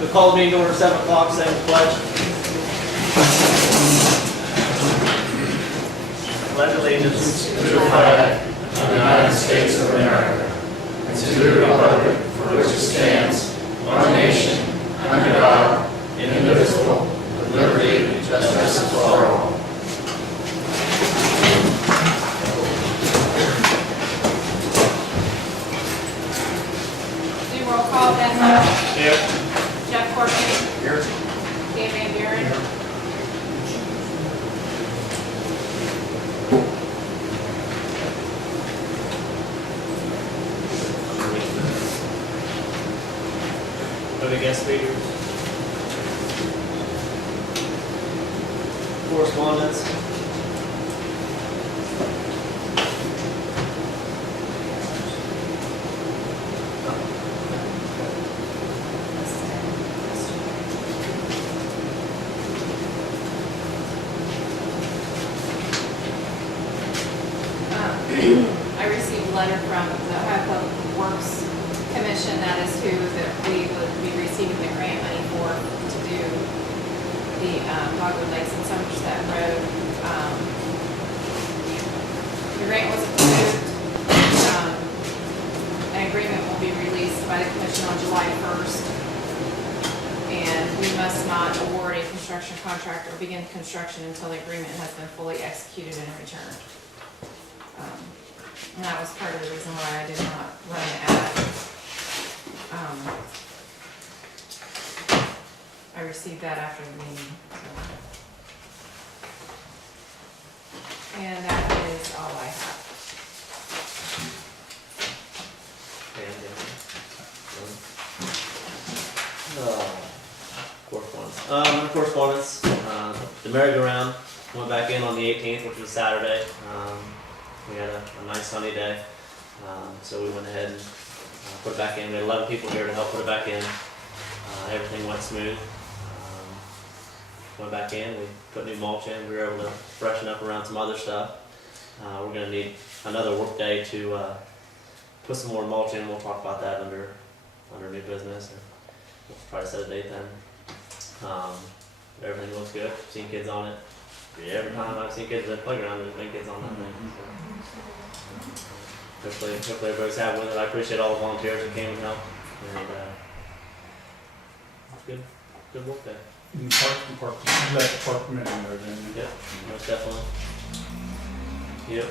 We call the meeting to order 7 o'clock, saying the pledge. Pledge allegiance to the flag of the United States of America and to the republic for which it stands, one nation, under God, indivisible, with liberty and justice for all. Do roll call, Vanburen. Here. Jeff Chorpenning. Here. Vanburen. Other guest speakers. Correspondence. I received a letter from the Ohio Public Works Commission. That is who that we would be receiving the grant money for to do the Dogwood Lakes and Somerset Road. The grant was approved. An agreement will be released by the commission on July 1st. And we must not award a construction contract or begin construction until the agreement has been fully executed and returned. And that was part of the reason why I did not run the ad. I received that after the meeting. So. And that is all I have. Correspondence. Under correspondence, the merry-go-round went back in on the 18th, which was Saturday. We had a nice sunny day, so we went ahead and put it back in. We had 11 people here to help put it back in. Everything went smooth. Went back in, we put new mulch in, we were able to freshen up around some other stuff. We're going to need another work day to put some more mulch in. We'll talk about that under new business. We'll try to set a date then. Everything looks good. Seen kids on it. Every time I've seen kids at the playground, there's been kids on that thing. So hopefully everybody's happy with it. I appreciate all the volunteers that came and helped. And it's good work day. In the park department, you let the park committee know, didn't you? Yep, most definitely. Yep,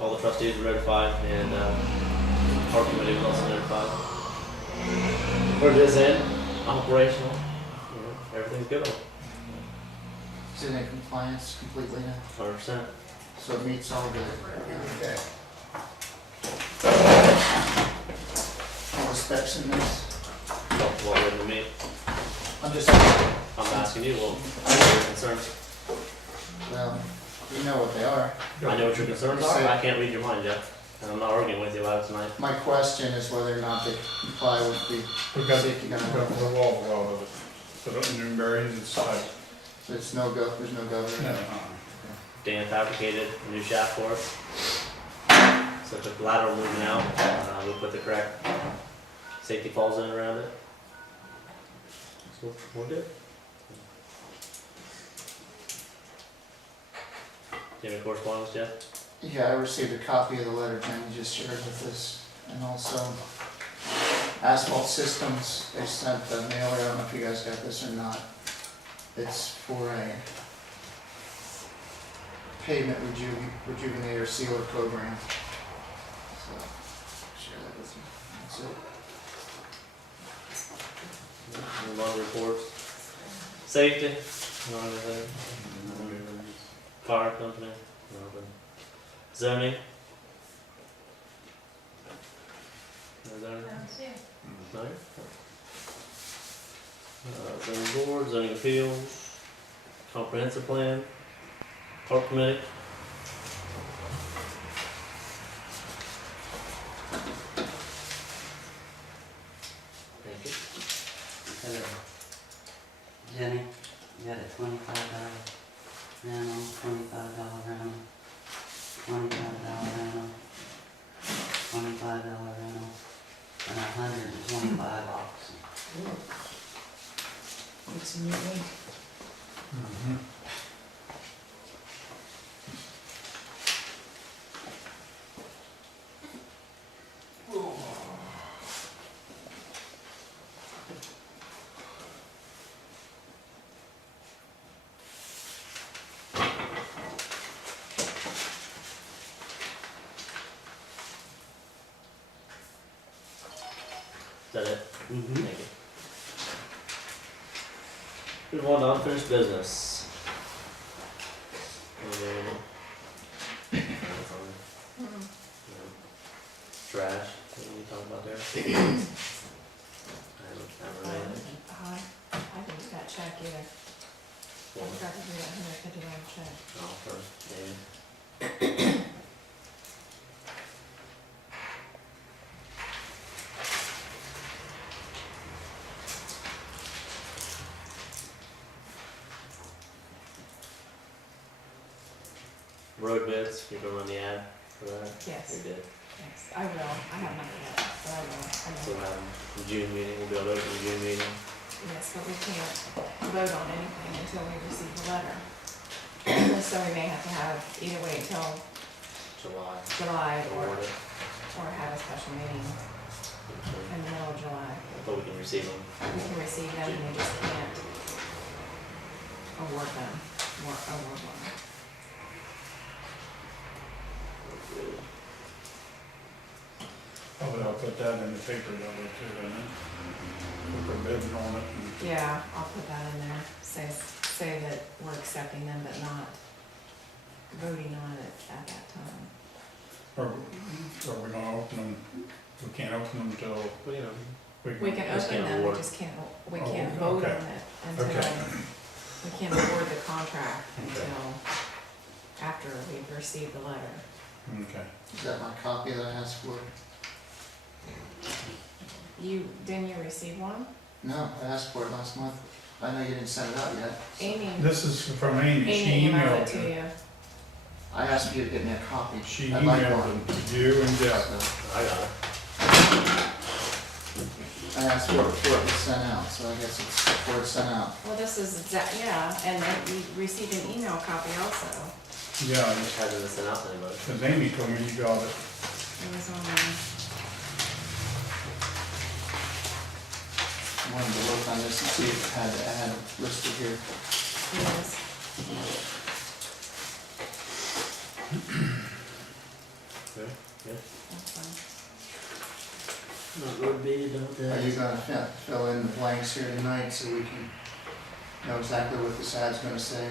all the trustees were notified, and park committee was also notified. Where it is in, operational, everything's good. Is it in compliance completely now? 100%. So it meets all the Okay. all the specs in this? What would it mean? I'm asking you, what are your concerns? well, you know what they are. I know what your concerns are. I can't read your mind, Jeff. And I'm not arguing with you about it tonight. My question is whether or not they comply with the We've got safety the guidelines. wall of it. Put it in Newberry inside. There's no governor. No. Dan fabricated a new shaft for us. So took the lateral moving out. We put the correct safety falls in around it. So we're good. Do you have any correspondence, Jeff? Yeah, I received a copy of the letter Jenny just shared with us, and also Asphalt Systems, they sent the mailer, I don't know if you guys got this or not. It's for a pavement rejuvenator sealer program. So, share that with you. That's it. A lot of reports. Safety. No anything. Fire company. Nothing. Zoning. No zoning? No? Zoning board, zoning appeals, comprehensive plan, park committee. Thank you. Hello. Jenny, you got a $25 rental, $25 rental, $25 rental, $25 rental, and $125 25 bucks. It's new. Mhm. Is that it? Mm-hmm. Thank you. Move on to unfinished business. Trash, what are we talking about there? I haven't read anything. I didn't get that check either. I forgot to do that $150 check. Oh, for David. Road bids, you're gonna run the ad for that? Yes. We did. Yes, I will. I have not yet, but I will. So we'll have the June meeting, we'll be able to open the June meeting. Yes, but we can't vote on anything until we receive the letter. So we may have to have, either wait until July. July Award it. or have a special meeting in the middle of July. But we can receive them. We can receive them and they just can't award them, or award one. Oh, but I'll put that in the paper that way too, and then put the bidding on it. Yeah, I'll put that in there, say that we're accepting them but not voting on it at that time. Or are we gonna open them, we can't open them until Well, you know, We can Just open can't them, we award. just can't, we Oh, can't okay. vote on it until, Okay. we can't award the contract Okay. until after we've received the letter. Okay. Is that my copy that I asked for? Didn't you receive one? No, I asked for it last month. I know you didn't send it out yet. Amy, This is from Amy, she Amy emailed it emailed to you. you. I asked you to get me a copy. She I'd like emailed one. them to you and Jeff. So, I got it. I asked for it before it was sent out, so I guess it's before it's sent out. Well, this is yeah, and then you received an email copy also. Yeah, Just hasn't been sent out to anybody. because Amy told me you got it. It was on, Wanted to look on this and see if it had the ad listed here. yes. Okay, good. That's fine. Not road bid, don't Are you gonna fill in the blanks here tonight so we can know exactly what this ad's gonna say?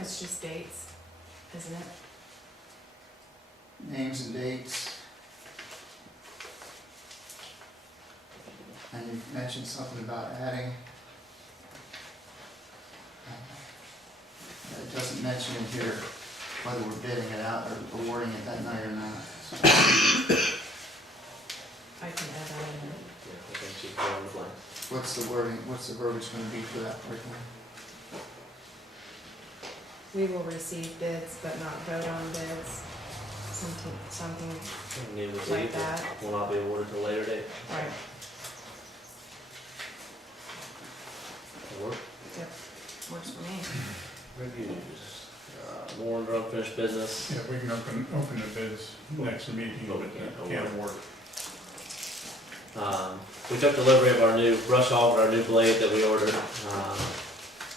It's just dates, isn't it? Names and dates. And you mentioned something about adding. It doesn't mention in here whether we're bidding it out or awarding it that night or not. I can add that in there. Yeah, I think she's filling the blank. What's the wording, what's the verbiage gonna be for that right there? We will receive bids but not vote on bids. Something, Need to Like receive, that. but will not be awarded till later date. right, Work. yep, works for me. Reviews. More under unfinished business. Yeah, we can open the bids next meeting, But we but can't can't award. We took delivery of our new brush hog, our new blade that we ordered.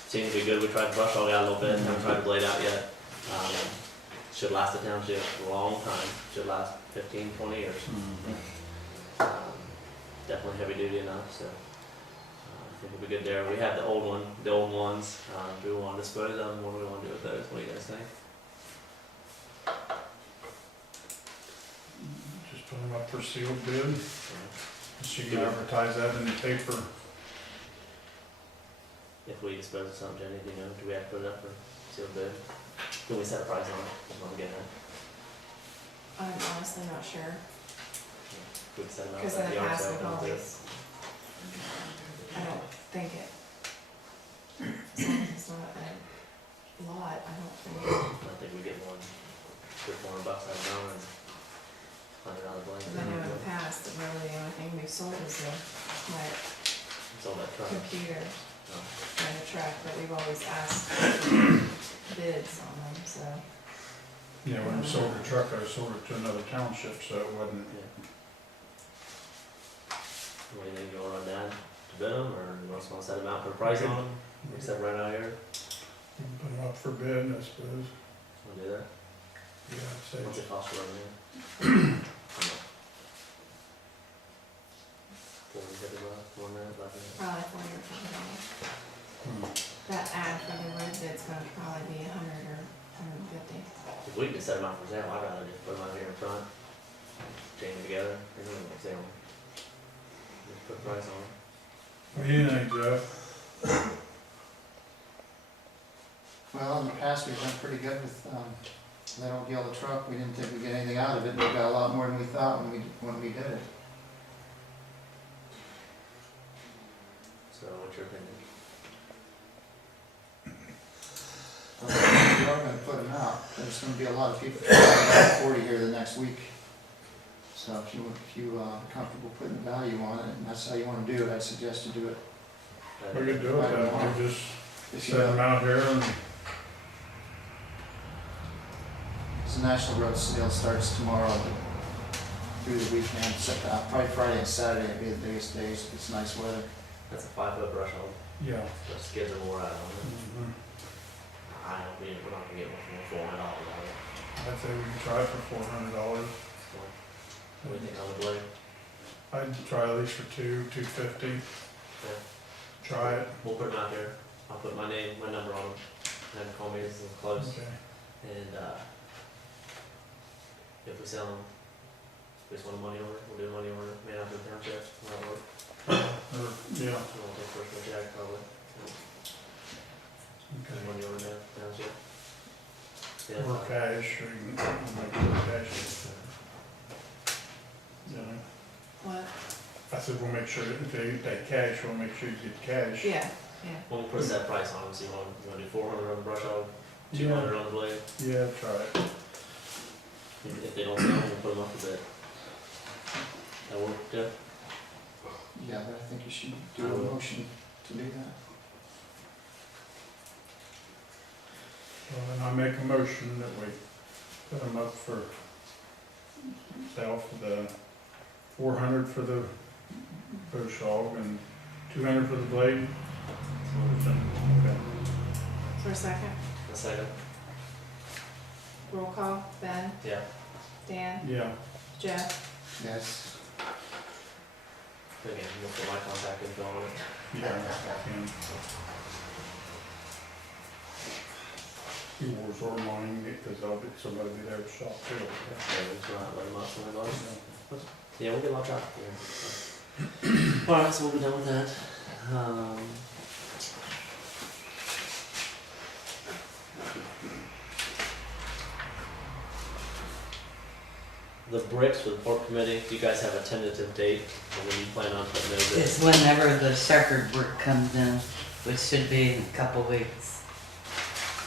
Seemed to be good. We tried to brush hog out a little bit, haven't tried the blade out yet. Should last the township a long time. Should last 15, 20 years. Definitely heavy duty enough, so I think we'll be good there. We have the old ones. Do we want to dispose of them? What do we want to do with those? What do you guys think? Just put them up for sealed bid. She can advertise that in the paper. If we dispose of something, Jenny, do you know, do we have to put it up for sealed bid? Can we set a price on it? Is what I'm getting at. I'm honestly not sure, We can set them out because at in the the yard past sale. we've don't we? always, I don't think it, as long as it's not a lot, I don't think. I think we get $300-400 out of them and $100 blade. Because I know in really the only thing we've sold is the, my It's all that truck. computer Oh. and the truck, but we've always asked for bids on them, so. Yeah, when I sold the truck, I sold it to another township, so it wasn't, Yeah. What do you think, you wanna run down to bid them, or you want to set them out for a price on them? Except right out here, you can put them up for bid, I suppose. wanna do that? Yeah, I'd say. What's it cost to run there? $40-$50, more than that, about that. Probably $40 or $50. Hmm. That ad for the road bid's gonna probably be $100 or $150. If we can set them out for sale, I'd rather just put them out here in front, chain them together, and then we'll sell them. Just put a price on them. What do you think, Jeff? Well, in the past, we've done pretty good with, that old yellow truck. We didn't think we'd get anything out of it, but we got a lot more than we thought when we did it. So what's your opinion? We are gonna put them out. There's gonna be a lot of people, about 40 here the next week. So if you are comfortable putting value on it, and that's how you wanna do it, I'd suggest you do it. We could do it that way, just If set them out here and, The National Road Sale starts tomorrow through the weekend, probably Friday and Saturday will be the biggest days if it's nice weather. That's a 5-foot brush hog, yeah. the skids are more out on it. Mhm. I don't mean, we're not gonna get much more $400 out of it. I'd say we could try it for $400. So, what do you think on the blade? I'd try at least for $250. Yeah. Try it. We'll put them out there, I'll put my name, my number on them, and have them call me as it's close, Okay. and, if we sell them, if we just want a money order, we'll do a money order, made out to the township, that'll work. Or, yeah, We'll take personal check, probably, okay. money order down, township. Or cash, or you can make it cash. Yeah. What? I said, we'll make sure, that if they take cash, we'll make sure you get cash. Yeah, yeah. We'll put a set price on them, so you wanna do 400 on the brush hog, 200 on the blade, Yeah, try it. if they don't sell, we'll put them up a bit. That work, Jeff? Yeah, but I think you should do a motion to do that. Well, then I make a motion that we put them up for sale for the 400 for the bush hog and 200 for the blade. Okay. For a second, A second? roll call, Ben, Yeah. Dan, Yeah, Jeff, Yes. Again, you'll put my contact info on it. yeah, I can. Yours or mine, because I'll get somebody to be there to shop too. Yeah, we'll just not let them up for $100. Yeah. Yeah, we'll get a lot of traffic here. Alright, so we'll be done with that. The bricks for the port committee, do you guys have a tentative date, and when you plan on putting those in? It's whenever the checkered brick comes in, which should be in a couple weeks.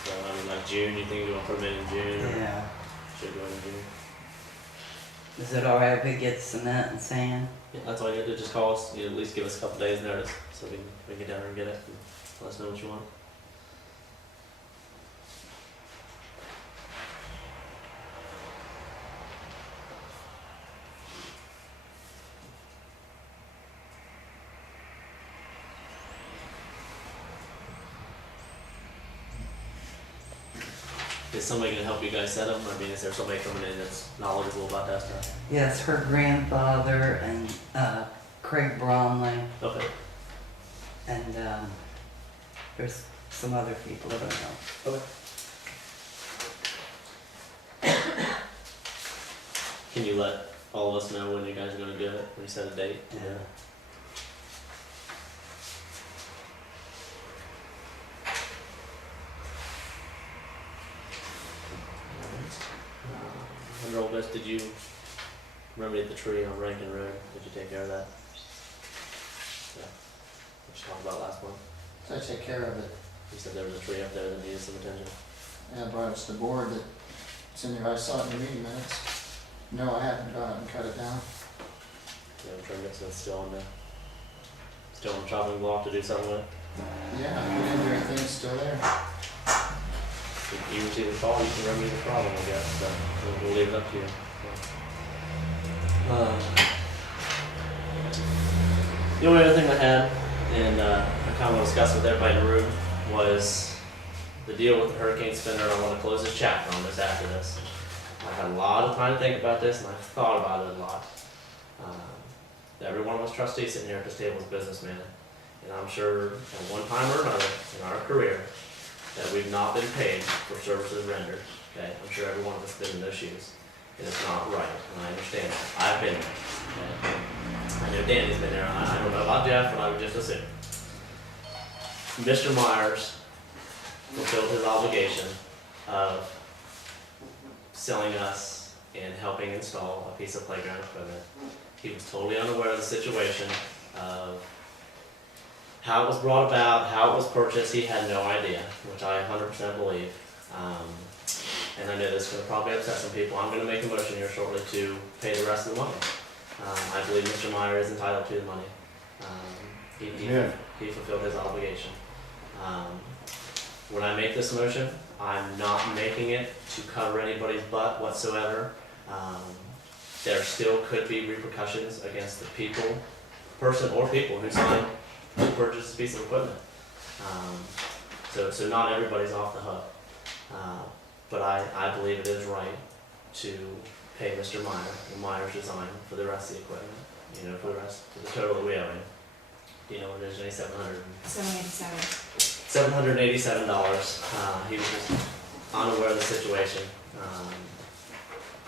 So, I mean, like June, you think you want to put them in June, or Yeah. should go in June? Is it alright if we get cement and sand? Yeah, that's all you gotta do, just call us, you at least give us a couple days notice, so we can get down there and get it, and let us know what you want. Is somebody gonna help you guys set them? I mean, is there somebody coming in that's knowledgeable about that stuff? Yes, her grandfather and Craig Bromley Okay. and there's some other people that I know. Can you let all of us know when you guys are gonna do it, when you set a date? Yeah. Under old Wess, did you remedy the tree on Rankin Road? Did you take care of that? Yeah. What you talked about last month? So I take care of it. You said there was a tree up there that needed some attention. And I brought it to the board that it's in there. I saw it in the meeting minutes. No, I haven't gone out and cut it down. you know, trim mixing is still on the chopping block to do something with. Yeah, we didn't do anything, it's still there. If you can see the fault, you can remedy the problem, I guess, but we'll leave it up to you. The only other thing I had, and I kind of want to discuss with everybody in the room, was the deal with the hurricane spinner. I want to close this chapter on this after this. I had a lot of time to think about this, and I've thought about it a lot. Every one of us trustees sitting here at this table is businessmen, and I'm sure at one time or another in our career that we've not been paid for services rendered. Okay, I'm sure every one of us has been in those shoes, and it's not right, and I understand that. I've been there. Okay? I know Danny's been there. I don't know about Jeff, but I would just assume. Mr. Myers fulfilled his obligation of selling us and helping install a piece of playground equipment. He was totally unaware of the situation, of how it was brought about, how it was purchased. He had no idea, which I 100% believe. And I know this is going to probably upset some people. I'm going to make a motion here shortly to pay the rest of the money. I believe Mr. Meyer is entitled to the money. He fulfilled his obligation. When I make this motion, I'm not making it to cover anybody's butt whatsoever. There still could be repercussions against the person or people who signed to purchase this piece of equipment. So not everybody's off the hook. But I believe it is right to pay Mr. Meyer and Myers Design for the rest of the equipment. You know, for the total that we owe him. You know, there's only $787. He was just unaware of the situation.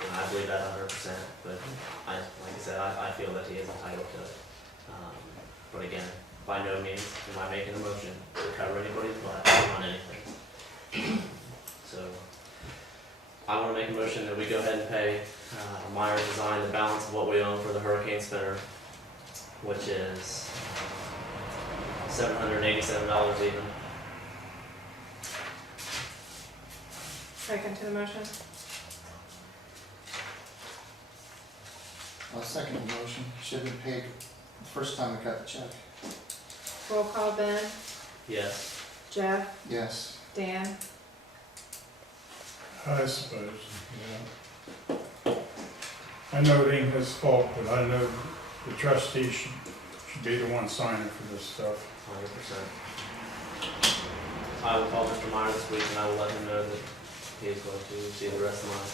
And I believe that 100%. But like I said, I feel that he is entitled to it. But again, by no means am I making a motion to cover anybody's butt on anything. So I want to make a motion that we go ahead and pay Myers Design the balance of what we own for the hurricane spinner, which is $787 even. Second to the motion? I'll second the motion. Should have been paid the first time we got the check. Roll call, Ben, Yes. Jeff, Yes. Dan, I suppose, yeah. I know it ain't his fault, but I know the trustees should be the one signing for this stuff. 100%. I will call Mr. Meyer this week and I will let him know that he is going to see the rest of mine.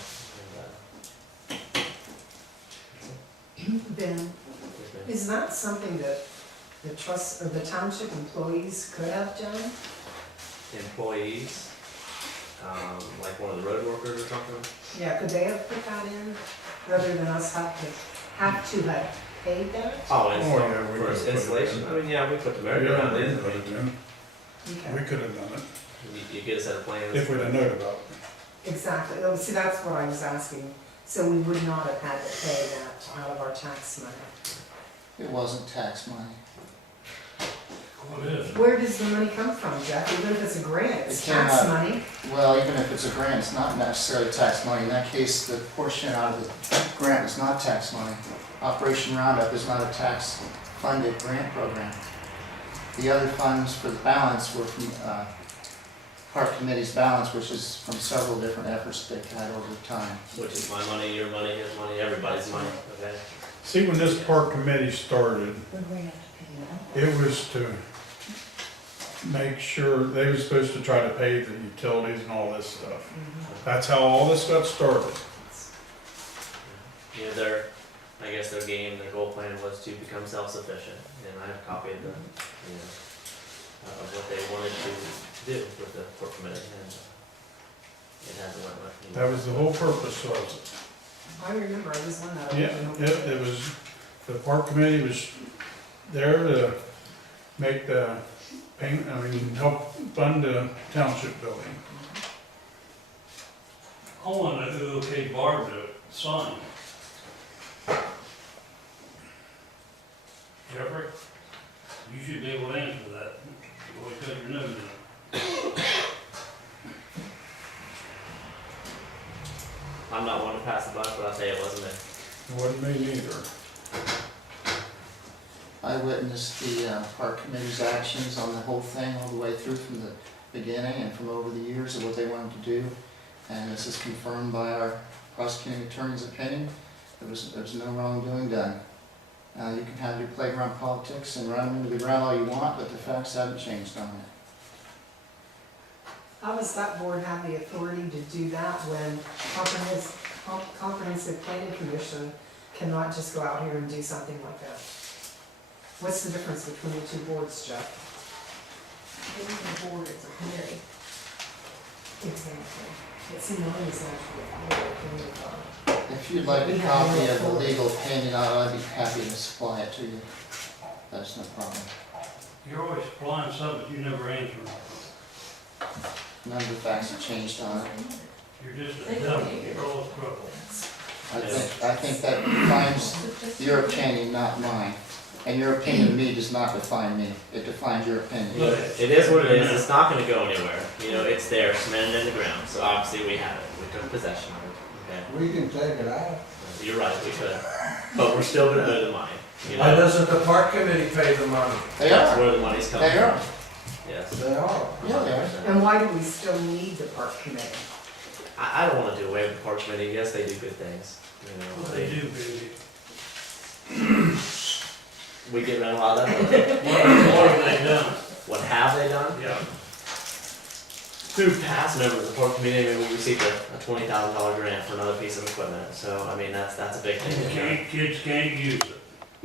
Ben, Yes, ma'am. is that something that the township employees could have done? Employees, like one of the road workers or something. Yeah, could they have put that in, rather than us have to paid that? Oh, yeah, we for could've put it installation. in. I mean, yeah, we put the Yeah, merry-go-round we in. could have done Okay, it. We could have done it, You get a set of plans. if we'd have known about it. exactly. Oh, see, that's what I was asking. So we would not have had to pay that out of our tax money. It wasn't tax money. Where does the money come from, Jeff? Even if it's a grant, it's It came tax out- money. Well, even if it's a grant, it's not necessarily tax money. In that case, the portion out of the grant is not tax money. Operation Roundup is not a tax-funded grant program. The other funds for the balance were from Park Committee's balance, which is from several different efforts they've had over time. Which is my money, your money, his money, everybody's money, okay? See, when this park committee started, Would we have to pay that? it was to make sure, they were supposed to try to pay the utilities and all this stuff. That's how all this got started. You know, I guess their goal plan was to become self-sufficient, and I have a copy of of what they wanted to do with the Port Committee, and it hasn't went much. That was the whole purpose of it. I remember, I was on that. Yeah, it was, the park committee was there to make the payment, help fund the township building. I want to okay Barb to sign. Jeffrey, you should be able to answer that. You always got your nose in it. I'm not one to pass the buck, but I'll tell you it wasn't me. It wasn't me either. I witnessed the park committee's actions on the whole thing all the way through from the beginning and from over the years of what they wanted to do. And this is confirmed by our prosecuting attorney's opinion. There was no wrongdoing done. You can have your playground politics and run into the ground all you want, but the facts haven't changed on it. How does that board have the authority to do that when comprehensive planning commission cannot just go out here and do something like that? What's the difference between the two boards, Jeff? It isn't a board, it's a committee. Exactly. It's known as actually a committee. If you'd like a copy of the legal opinion, I'd be happy to supply it to you. That's no problem. You're always supplying something that you never answer. None of the facts have changed on it. You're just a dummy, you're all of trouble. I think that defines your opinion, not mine. And your opinion of me does not define me. It defines your opinion. Look, It is what it is, it's not gonna go anywhere, you know, it's there, cemented in the ground, so obviously we have it, we took possession of it, okay? We can take it out. You're right, we could, but we're still gonna owe the money, you Why know? doesn't the park committee pay the money? They That's are. where the money's coming They from. are. Yes. They are. Yeah, they are. And why do we still need the park committee? I don't wanna do away with the park committee, yes, they do good things, you know? They do, baby. We get rid of a lot of that. What have they done? What have they done? Yeah. Through past members of the park committee, I mean, we received a $20,000 grant for another piece of equipment, so, I mean, that's a big thing. Kids can't use it.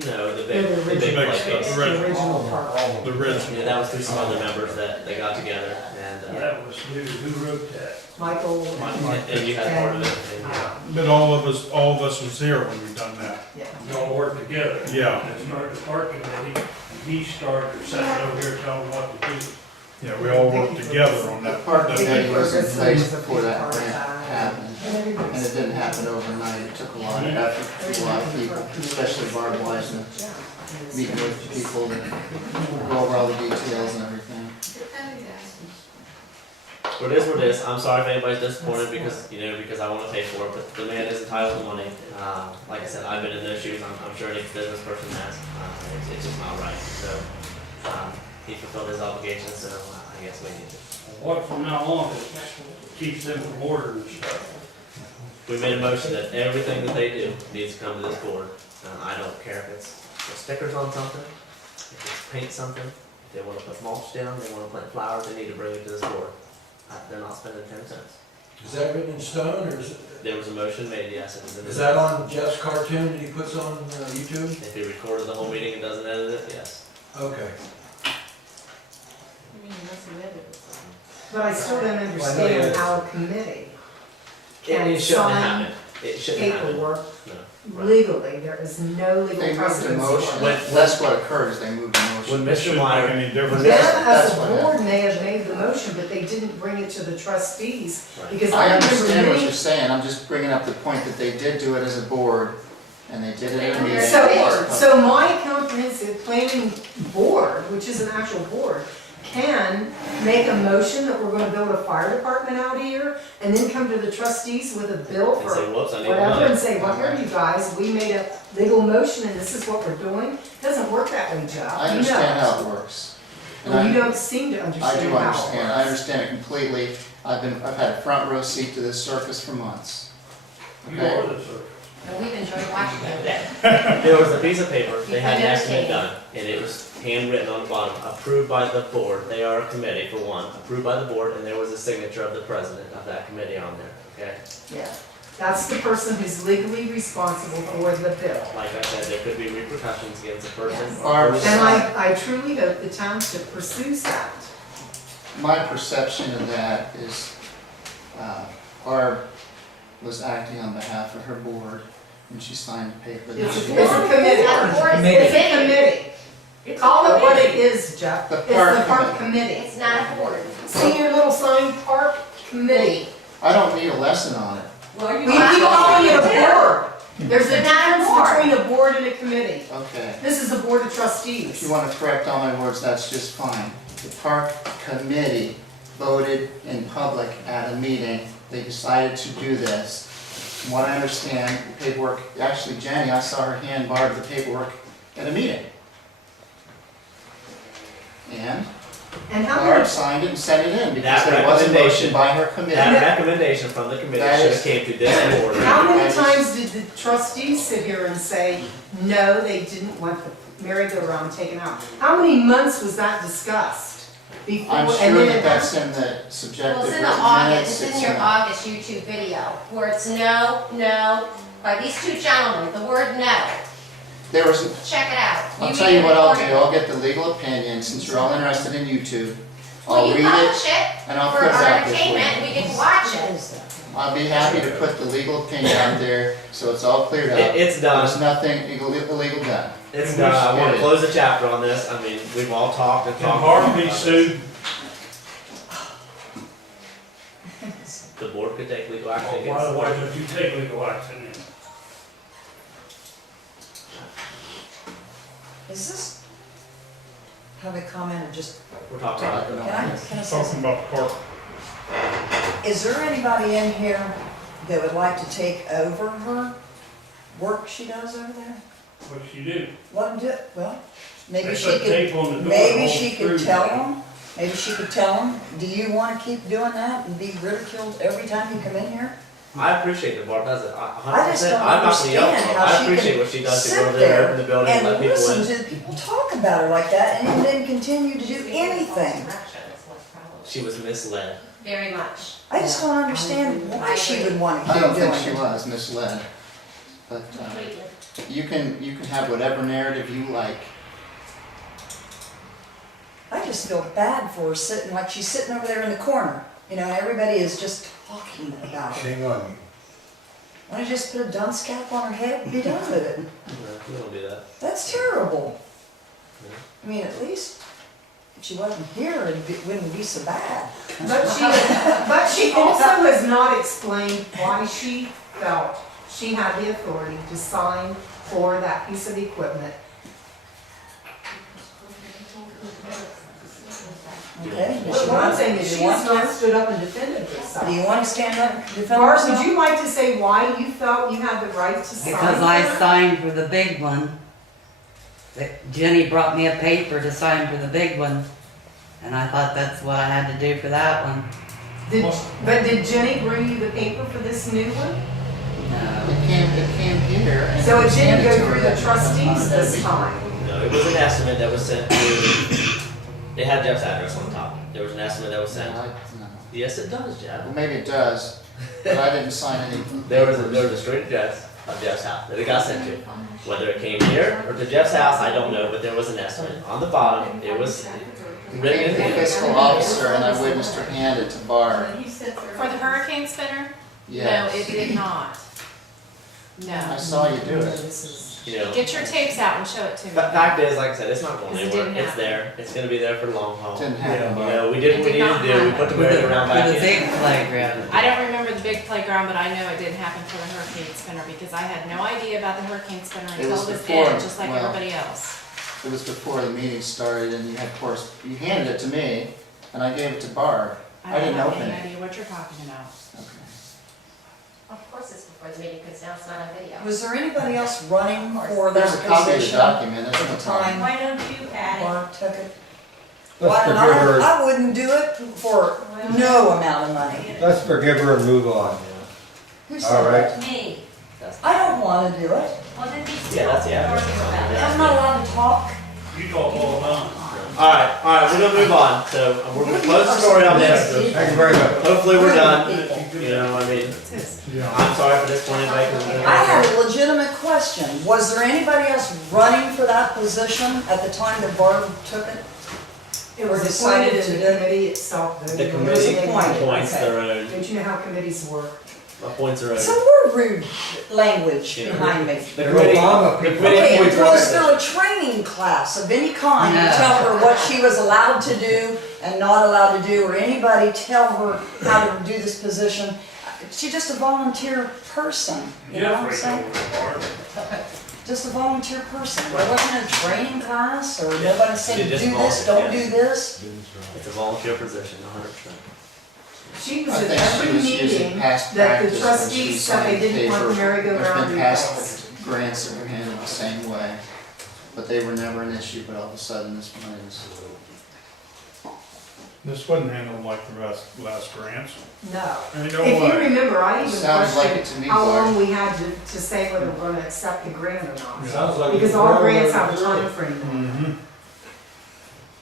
No, the They're big, the big original. play piece. The original park. The original. Yeah, that was through some other members that they got together, and, That was who wrote that? Michael. and you had part of it, and, yeah. But all of us was here when we done that. Yeah. Y'all work together. Yeah. And started the park committee, and he started sitting over here telling them what to do. Yeah, we all worked together on The that. park that- committee was in Ferguson place was a before big that part of grant that. happened. And it didn't happen overnight. It took a lot of effort from a lot of people, especially Barb Wiseman, meeting with people to go over all the details and everything. But it is what it is. I'm sorry if anybody's disappointed because, you know, because I want to pay for it, but the man is entitled to money. Like I said, I've been in those shoes. I'm sure any business person has. It's just not right. So, he fulfilled his obligations, so I guess we need to. What from now on, it keeps them from ordering stuff. We made a motion that everything that they do needs to come to this board. I don't care if it's put stickers on something, if it's paint something, if they want to put mulch down, they want to plant flowers, they need to bring it to this board. They're not spending 10 cents. Is that written in stone, or is it, There was a motion made, yes, it was in the. is that on Jeff's cartoon that he puts on YouTube? If he recorded the whole meeting and doesn't edit it, yes. Okay. You mean unless you edit it? But I still don't understand how a committee can It shouldn't sign happen. It shouldn't happen. paperwork No. legally. There is no legal They moved the precedence motion. for it. That's what occurred, is they moved the motion. When It Mr. shouldn't make Meyer, any difference. Them That's as a what board may have made the motion, but they didn't bring it to the trustees, Right. because I I understand what remember you're many. saying, I'm just bringing up the point that they did do it as a board, and they did it in a meeting. So my comprehensive planning board, which is an actual board, can make a motion that we're gonna build a fire department out here, and then come to the trustees with a bill and for say, whoops, I need the whatever, money. and say, well, here you guys, we made a legal motion and this is what we're doing. It doesn't work that way, Jeff. I understand how it works. And Well, you I- don't seem to I understand do how it understand, I works. understand it completely. I've had a front row seat to this circus for months. You Okay? are the sir. And we've enjoyed watching it. There was a piece of paper, they You had an can estimate never done, and it was handwritten on the bottom, approved by the board. They are a committee for one, approved by the board, and there was a signature of the president of that committee on there, okay? Yeah, that's the person who's legally responsible for the bill. Like I said, there could be repercussions against a person. Yes. or Barb, person. And I truly hope the township pursues that. My perception of that is, Barb was acting on behalf of her board when she signed the paper. that It's a she- committee. Not a board, it's a It's a committee. committee. It's a Call it what it committee. is, Jeff. The It's the park park committee. committee. It's not a board. See your little sign, park committee. I don't need a lesson on it. Well, We keep calling it a board. There's a They're not a difference board. between a board and a committee. Okay. This is a board of If trustees. you want to correct all my words, that's just fine. The park committee voted in public at a meeting. They decided to do this. From what I understand, the paperwork, actually Jenny, I saw her hand bar the paperwork at a meeting. And how Barb many, signed it and sent it in because That there was a motion recommendation- by her That committee. recommendation from the committee That should is- have came to this board. how many I just- times did the trustees sit here and say, no, they didn't want the merry-go-round taken out? How many months was that discussed before? I'm and sure then that it that's happened? in the subjective Well, it's in the written August, minutes. it's in your August YouTube video, where it's no, no, by these two gentlemen, the word no. There was, Check it out. I'll tell you read what I'll it. do, I'll get the legal opinion, since you're all interested in YouTube. Well, I'll you read it, publish it and I'll for put it our out this entertainment, and week. we can watch it. I'll be happy to put the legal opinion out there, so it's all cleared up. It's done. There's nothing illegal done. It's And done. I want it to is. close the chapter on this. I mean, we've all talked and Can talked. Barb be about sued? this. The board could take legal action Why against. don't you take legal action then? Is this, have a comment or just, We're talking about. can I say Talking something? about park. Is there anybody in here that would like to take over her work she does over there? What you do? Let them do it, well, maybe They she put could, tape on the door, maybe hold she the could screws tell down. them, maybe she could tell them, do you wanna keep doing that and be ridiculed every time you come in here? I appreciate that Barb does it. I just 100%. don't I'm not gonna yell understand for her. how I she appreciate can what she does to sit go over there, there open the building, and let And people listen in. to people talk about her like that and then continue to do anything. She was misled. Very much. I just don't understand why she would wanna I keep don't doing think she it. was misled, but Completely. you can have whatever narrative you like. I just feel bad for her sitting, like she's sitting over there in the corner. You know, everybody is just talking about her. Shame on you. Why don't you just put a dunce cap on her head and be done with it? No, we don't do that. That's terrible. Yeah. I mean, at least if she wasn't here, it wouldn't be so bad. But she also has not explained why she felt she had the authority to sign for that piece of equipment. Okay? Does But she what I'm want- saying do is you she has want not to? stood up and defended herself. Do you want to stand up and defend Barb, yourself? would you like to say why you felt you had the right to sign? Because I for it? signed for the big one. Jenny brought me a paper to sign for the big one, and I thought that's what I had to do for that one. But did Jenny bring you the paper for this new one? No. It came here. and So it didn't go handed to through her. the trustees this time? No, it was an estimate that was sent to, it had Jeff's address on top. There was an estimate that was No, sent. no. Yes, it does, Jeff. Well, maybe it does, but I didn't sign any. There was a straight address of Jeff's house that it got sent to. Whether it came here or to Jeff's house, I don't know, but there was an estimate. On the bottom, it was It written came in to the hand. fiscal officer and I witnessed her hand it to Barb. For the hurricane spinner? Yes. No, it did not. I No. saw you do it. You know, Get your tapes out and show it to me. fact is, like I said, it's not going Because it anywhere. didn't It's happen. there. It's gonna be there for the long haul. Didn't happen, You Barb. know, we did what we It did needed not to do. We happen. put the For the, merry-go-round for back the in. big playground. I don't remember the big playground, but I know it didn't happen for the hurricane spinner because I had no idea about the hurricane spinner It until was this before, end, just like well, everybody else. It was before the meeting started and you had you handed it to me and I gave it to Barb. I don't didn't have open any it. idea what you're talking about. Okay. Of course it's before the meeting, because now it's not on video. Was there anybody else running for that There's a copy of the position document, at that's the no problem. time Why don't you add Barb took it? Let's Why forgive her, I wouldn't do it for no amount of money. let's forgive her and move on. Who All said right. that? me? I don't want to do it. Well, then be Yeah, that's the address. I'm not allowed to talk. You talk all the time. Alright, we're gonna move on. So we're gonna close the story on this. Thank you very much. Hopefully we're done. People. You know, I mean, Yeah. I'm sorry for disappointing anybody. I had a legitimate question. Was there anybody else running for that position at the time that Barb took it? It was Or decided appointed to in do the it? committee itself. though. The It committee was appointed. appoints their own, Don't you know how committees work? appoints their own. Some more rude language Yeah. behind me. The committee, Obama the people. committee Okay, appoints their own. was there a training class of any kind to No. tell her what she was allowed to do and not allowed to do, or anybody tell her how to do this position? She's just a volunteer person, you know what I'm Jeffrey saying? told her, Barb. Just a volunteer person. There wasn't a training class, or nobody said She do just this, don't volunteered, do this. It's a volunteer position, 100%. She was I at think she every was using meeting past that the practice when she trustees said they signed didn't want the paper. merry-go-round There's been past replaced. grants that were handled the same way, but they were never an issue, but all of a sudden this one is. This wasn't handled like the last grants. No. Ain't no If you way. remember, I even Sounds like it to questioned me, how Clark. long we had to say whether we're gonna accept the grant or not. Sounds like. Because it's all well grants have a overdue. time frame. Mm-hmm.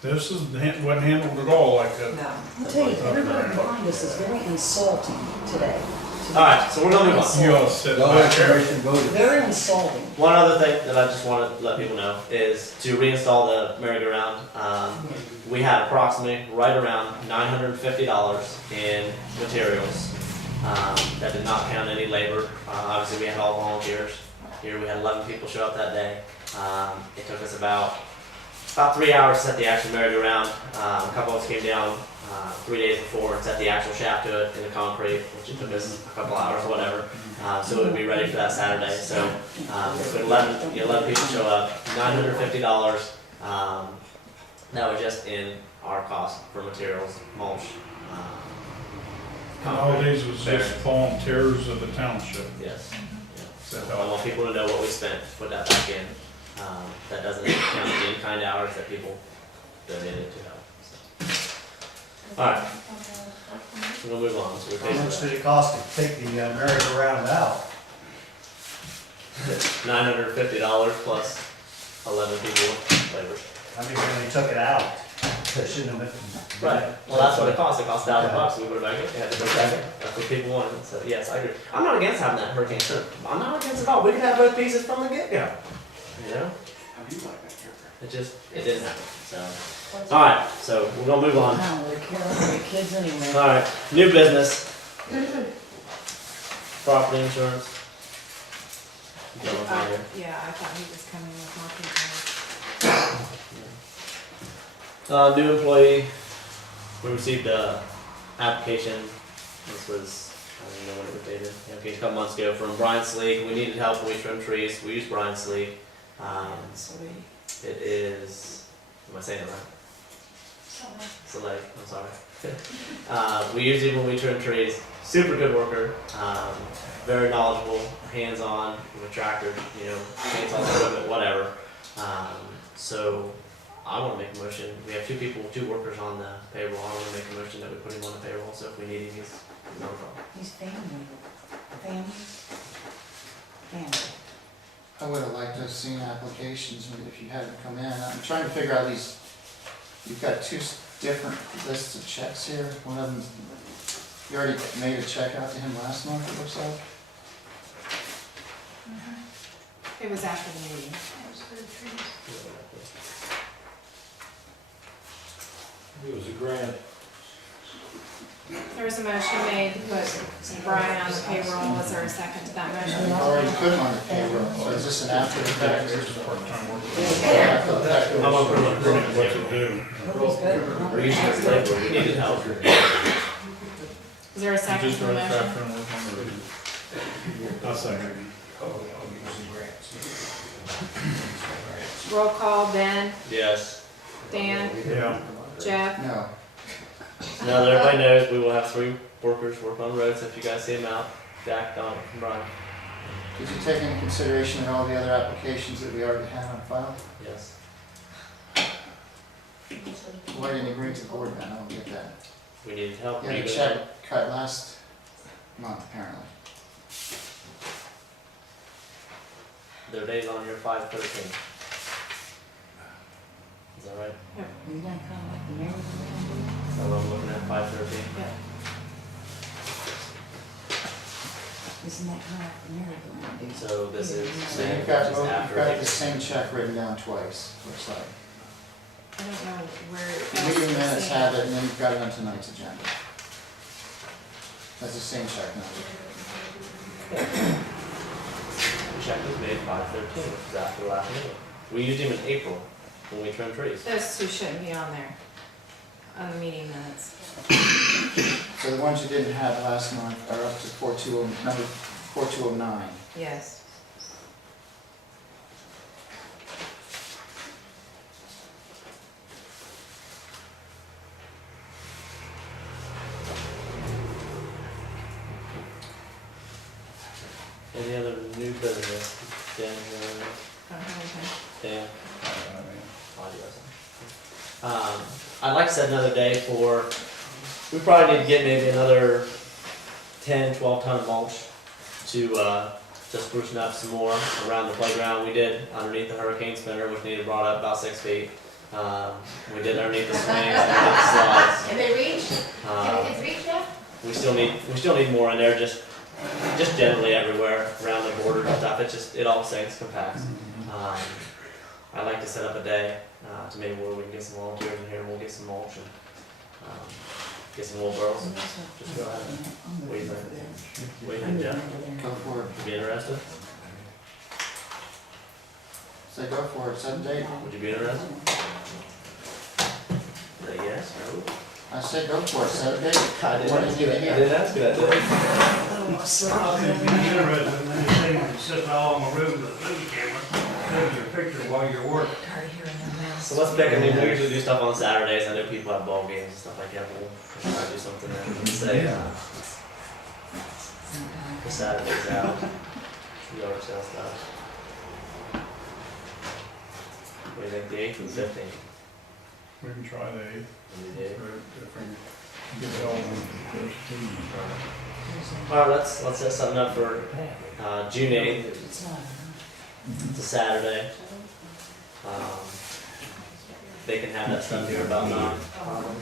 This wasn't handled at all like that. No. I'll tell you, everybody behind us is very insulting today. Alright, so we're gonna move on. You all sit No back there. information voted. Very insulting. One other thing that I just want to let people know is to reinstall the merry-go-round. We had approximately right around $950 in materials. That did not count any labor. Obviously, we had all volunteers. Here we had 11 people show up that day. It took us about 3 hours to set the actual merry-go-round. A couple of us came down 3 days before and set the actual shaft to it in the concrete, which took us a couple hours or whatever. So it would be ready for that Saturday. So 11 people show up, $950. That was just in our cost for materials, mulch. And all these was just volunteers of the township. Yes. That I helped. want people to know what we spent, put that back in. That doesn't count the in-kind hours that people donated to help. So. All right, we're gonna move on. So we're How much facing did it cost to take the merry-go-round out? $950 plus 11 people with labor. I mean, when they took it out, they shouldn't have been. Right. Well, that's what it cost. It cost $1,000. We would have back it. They had to go back it. That's what people wanted. So yes, I agree. I'm not against having that hurricane. I'm not against it at all. We could have both pieces from the get-go. You know. It didn't happen. So. All right. So we're gonna move on. No, they're killing the kids anyway. All right. New business. Property insurance. Yeah, I thought he was coming with more people. New employee. We received a application. This was, I don't even know when it was dated. Okay, a couple months ago from Brian Selegue. We needed help when we trimmed trees. We used Brian Selegue. It is, am I saying it right? Selegue, I'm sorry. We use him when we trim trees. Super good worker. Very knowledgeable, hands-on with tractors, chainsaws, equipment, whatever. So I want to make a motion. We have two workers on the payroll. I want to make a motion that we put him on the payroll. So if we need him, he's no problem. He's family. Family. I would have liked to have seen applications if you hadn't come in. I'm trying to figure out these, you've got two different lists of checks here. One of them, you already made a check out to him last month, it looks like. It was after the meeting. It was a grant. There was a motion made to put Brian on the payroll. Was there a second to that motion? You already put him on the payroll, so is this an after the fact? Part-time worker. After the fact. I'm gonna put him on the payroll. What to do. Nobody's good. We're using his labor. We needed help. Is there a second Just to the run motion? tractor and work on the road. I'll second. Roll call, Ben, Yes. Dan, Yeah. Jeff. No. Now that everybody knows, we will have 3 workers work on the road. So if you guys see them out, Jack, Don, and Brian. Did you take into consideration all the other applications that we already had on file? Yes. Why didn't you bring it to the board then? I don't get that. We needed help. You had a Even check cut last month, apparently. Their days on your 5/13. Is that right? Isn't that kind of like the merry-go-round? So I'm looking at 5/13. Isn't that kind of like the merry-go-round? dude? So this is So you've got, just after. the same check written down twice, looks like. I don't know where. The meeting minutes have it, and then you've got it on tonight's agenda. That's the same check number. The check was made 5/13, which is after the last meeting. We used him in April when we trimmed trees. Those two shouldn't be on there, on the meeting minutes. So the ones you didn't have last month are up to 4209. Yes. Any other new business? Dan, Don't have anything. Dan, I mean, I'll do that. I'd like to set another day for, we probably need to get maybe another 10, 12 ton of mulch to sprucing up some more around the playground. We did underneath the hurricane spinner, which needed brought up about 6 feet. We did underneath the swings, and the slides. Can they reach? Can the kids reach yet? We still need more in there, just generally everywhere around the border and stuff. It all sinks, compacts. I'd like to set up a day to maybe where we can get some volunteers in here and we'll get some mulch and get some little girls. Just go ahead. What do you think? What do you think, Jeff? Go for it. Would you be interested? Say go for it, set a date. Would you be interested? Say yes, no? I said go for it, set a date. I didn't What ask did you you that. I hear? didn't ask you that, did I? I'll be interested in anything when you sit all in my room with a movie camera, taking your picture while you're working. So let's pick, I mean, we usually do stuff on Saturdays. I know people have ball games and stuff like that. We'll try to do something that we can say, the Saturday's out. Yard sale stuff. What do you think, the 8th and 15th? We can try the 8th, Maybe the 8th. if we can get it all in first team. Alright, let's set something up for, June 8th. It's a Saturday. They can have that stuff here about 9,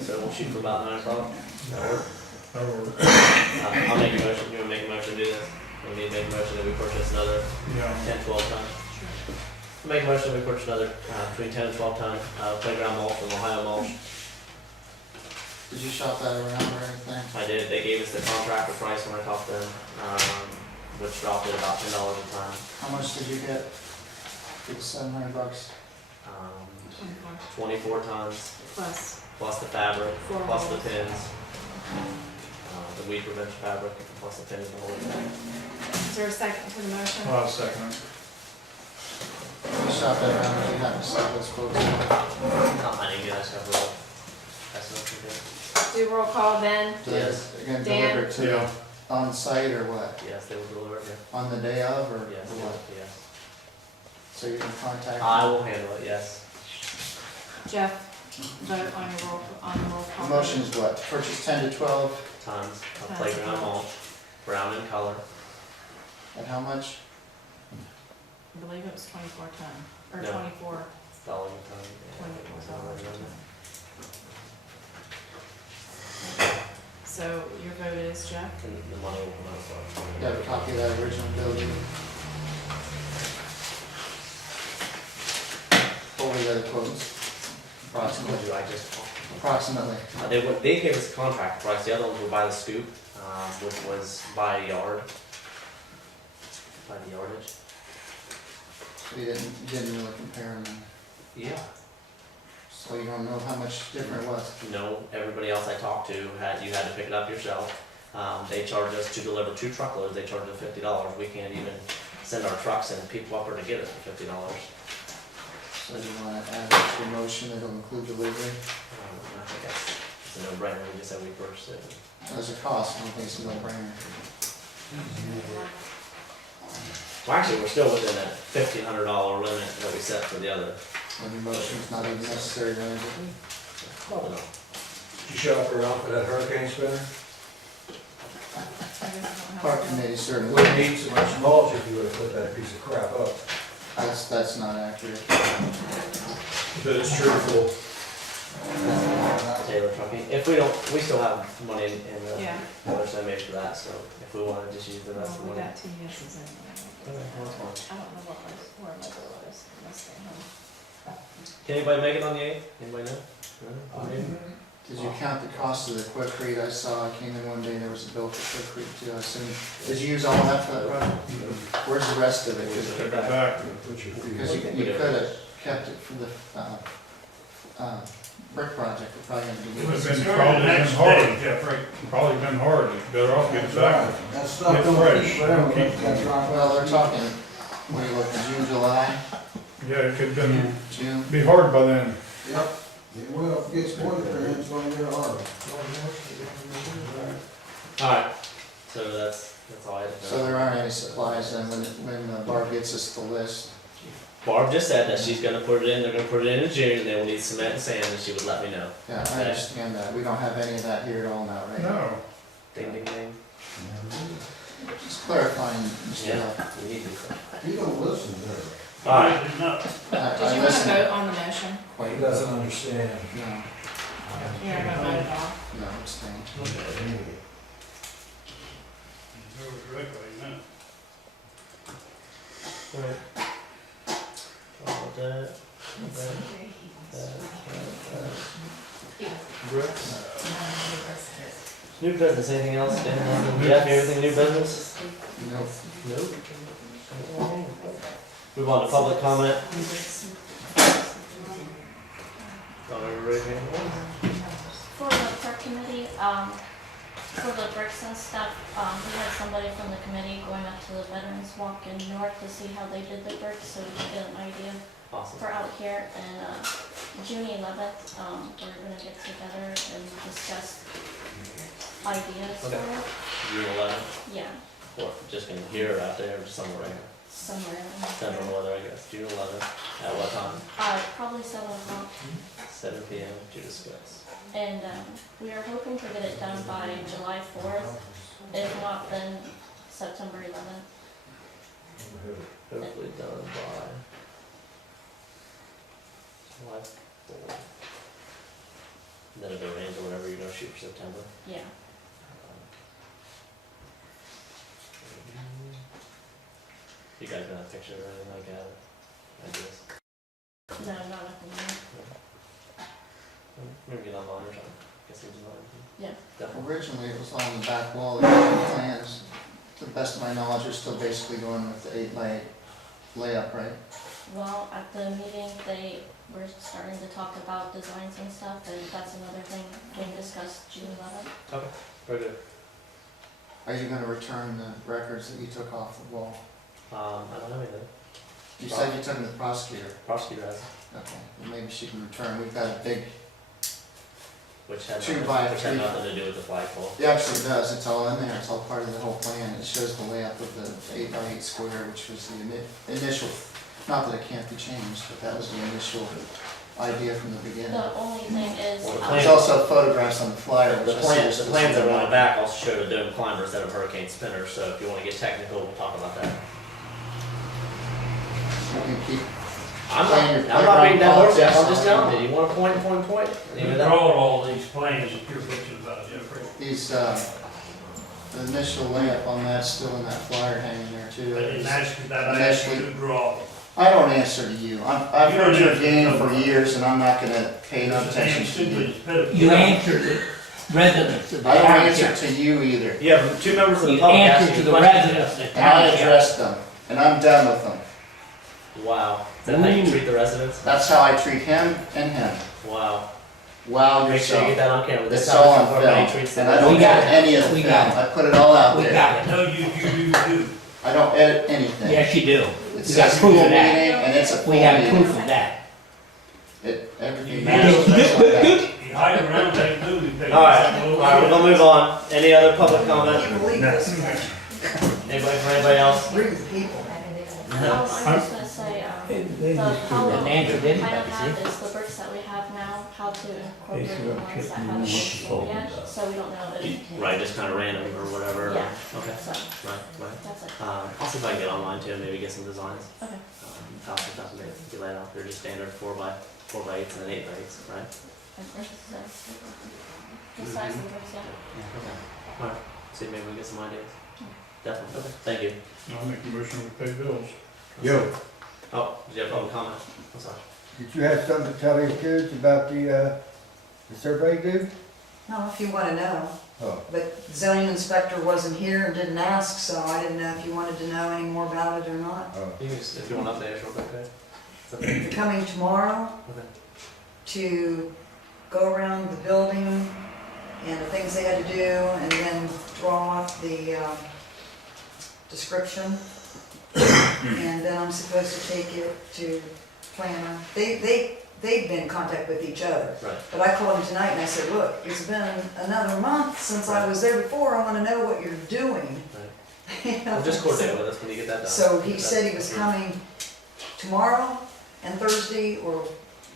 so we'll shoot for about 9 o'clock. That'll work. That'll work. I'll make a motion, you wanna make a motion to do this? We need to make a motion that we purchase another Yeah. 10, 12 ton. Make a motion that we purchase another, between 10 and 12 ton, playground mulch from Ohio Mulch. Did you shop that around or anything? I did, they gave us the contractor price when I talked to them, which dropped it about $10 a ton. How much did you get? It's $700. 24 tons, Plus plus the fabric, four plus the rolls. pins, the weed prevention fabric, plus the pins and the whole thing. Is there a second to the motion? I'll second it. You shop that around, or you haven't stopped those quotes? I didn't get that stuff real. That's not too good. Do roll call then. Yes. They're gonna Dan? deliver it to Yeah. on site or what? Yes, they will deliver it, yeah. On the day of or Yes, or what? yes. So you can contact I them? will handle it, yes. Jeff, vote on your roll The call. motion is what? Purchase 10 to 12 Tons of Tons playground of mulch. mulch, brown in color. at how much? I believe it was 24 ton, or No. 24. $1 a ton. $24. So your vote is Jeff? And the money will come out of You have a copy of that original bill, do you? What were the other quotes? Approximately. Would you like just? Approximately. They gave us a contract price, the other ones were by the scoop, which was by a yard. By the yardage. So you didn't really compare them then? Yeah. So you don't know how much different it was? No, everybody else I talked to you had to pick it up yourself. They charge us to deliver 2 truckloads, they charge us $50. We can't even send our trucks and pick up or to get it for $50. So do you want to add it to your motion that'll include delivery? I think it's a no-brainer, we just said we purchased it. There's a cost, I don't think it's a no-brainer. Well, actually, we're still within that $1,500 limit that we set for the other. And your motion's not even necessary, then, is it? Probably not. Did you shop around for that hurricane spinner? Park committee certainly. Wouldn't need so much mulch if you would have put that piece of crap up. That's not accurate. But it's truthful. Taylor trucking. If we don't, we still have money in the Yeah. other side made for that, so if we want to just use the rest of the Well, we money. got 2 yeses anyway. Okay, that's fine. I don't know where my bill was, unless they home. Can anybody make it on the 8th? Anybody know? No? Did you count the cost of the Quikrete? I saw, I came in one day, there was a bill for Quikrete too, I assume. Did you use all that for that project? Where's the rest of it? Take it back. Because you could have kept it for the, brick project, it probably It gonna would be. have been Start probably the been next hard. day, Jeff, right? Probably been hard. It's better off get it back. That's Get fresh. Don't keep- Well, they're talking, what are you looking, June, July, Yeah, it could have been, June? be hard by then. Yep. Well, if it gets more than it's going to get harder. Alright, so that's all I had to So know. there aren't any supplies then, when Barb gets us the list, Barb just said that she's gonna put it in, they're gonna put it in June, and they will need cement and sand, and she would let me know. Yeah, I understand that. We don't have any of that here at all now, right? No. Ding, ding, ding. Just clarifying, Mr. Yeah, Hupp. we need to. You don't listen to her. Alright, It's not, Did you want to vote on the motion? He doesn't understand. No, You're not gonna vote at all. no, abstain. go directly, no. alright. All that. Brooks. New business, anything else? Jeff, everything new business? No. Nope. Move on to public comment. Thought we were ready to go. For the park committee, for the bricks and stuff, we had somebody from the committee going up to the Veterans Walk in North to see how they did the bricks, so we can get an idea Awesome. for out here. And June 11th, we're gonna get together and discuss ideas for Okay. it. June 11th. Yeah, Or just in here or out there or somewhere in somewhere. central weather, I guess. June 11th. At what time? Probably 7 o'clock. 7 p.m. to discuss. And we are hoping to get it done by July 4th. If not, then September 11th. Hopefully done by July 4th. And then if it rains or whatever, you're gonna shoot for September. Yeah. You guys got a picture or anything like that? I guess. No, not at the moment. Maybe get online or something. Get some design. Yeah. Definitely. Originally, it was on the back wall, the plans, to the best of my knowledge, are still basically going with the 8x8 layup, right? Well, at the meeting, they were starting to talk about designs and stuff, and that's another thing we discussed June 11th. Very good. Are you gonna return the records that you took off the wall? I don't know anything. You said you took them to the prosecutor. Prosecutor has, Okay, well, maybe she can return. We've got a big, which had 2 nothing, by which had 3. nothing to do with the flagpole. It actually does, it's all in there, it's all part of the whole plan. It shows the layout of the 8x8 square, which was the initial, not that it can't be changed, but that was the initial idea from the beginning. The only thing is, Well, the There's also photographs on the flyer. The which I plans, see the is- plans that are on the back also show the dome climbers that have hurricane spinners, so if you wanna get technical, we'll talk about that. You can keep, I'm Playing not your beating that horse yet, I'm playground just telling you, you wanna point. We You know that? brought all these plans that you're pictures about, Jeffrey. these, the initial layup on that's still in that flyer hanging there too. I didn't ask you that, I asked you to draw. I don't answer to you. I've You heard don't your answer game to for them. years and I'm not gonna pay no attention to you. You answer the residents of the I don't township. answer to you either. You have 2 members of the You public answer asking to you the questions. residents of the And I township. address them, and I'm done with them. Wow, is that how you treat the residents? That's how I treat him and him. Wow. Wow, Make sure you get yourself. that on camera. This It's is how all on everybody film, treats the and I don't We got edit it. any of the We film. got it. I put it all out We there. got it. No, you do. I don't edit anything. Yes, you do. It We got says proof full of meeting, that. and it's a full We have meeting. proof of that. Everything You matters. That's all that. You hide around that movie picture. Alright, we're gonna move on. Any other public comment? Can you believe this? Anybody from anybody else? Rude people. I'm just gonna say, the problem An answer we to kind of anybody, have is the bricks that we have now, how to incorporate the ones that haven't been sold yet, so we don't know if, Right, just kinda random or whatever. Yeah. Okay, so, right. that's it. I'll see if I can get online too, and maybe get some designs. Okay. I'll see if I can get laid out. They're just standard 4x8s and then 8x8s, right? I think this is the size of the bricks, yeah. Okay. Alright, see, maybe we get some ideas. Definitely, okay, thank you. I'll make a motion to pay bills. Yo, Oh, did you have public comment? I'm sorry. did you have something to tell these kids about the survey due? No, if you wanna know. Oh. But zoning inspector wasn't here and didn't ask, so I didn't know if you wanted to know any more about it or not. Oh. You can just, if you want to update us real quick, okay? It's okay. They're coming tomorrow Okay. to go around the building and the things they had to do, and then draw up the description. And then I'm supposed to take it to planner. They've been in contact with each other. Right. But I called him tonight and I said, look, it's been another month since I was there before, I wanna know what you're doing. Right. You know, Well, just coordinate with us when you get that done. So he Get said that he was approved. coming tomorrow and Thursday, or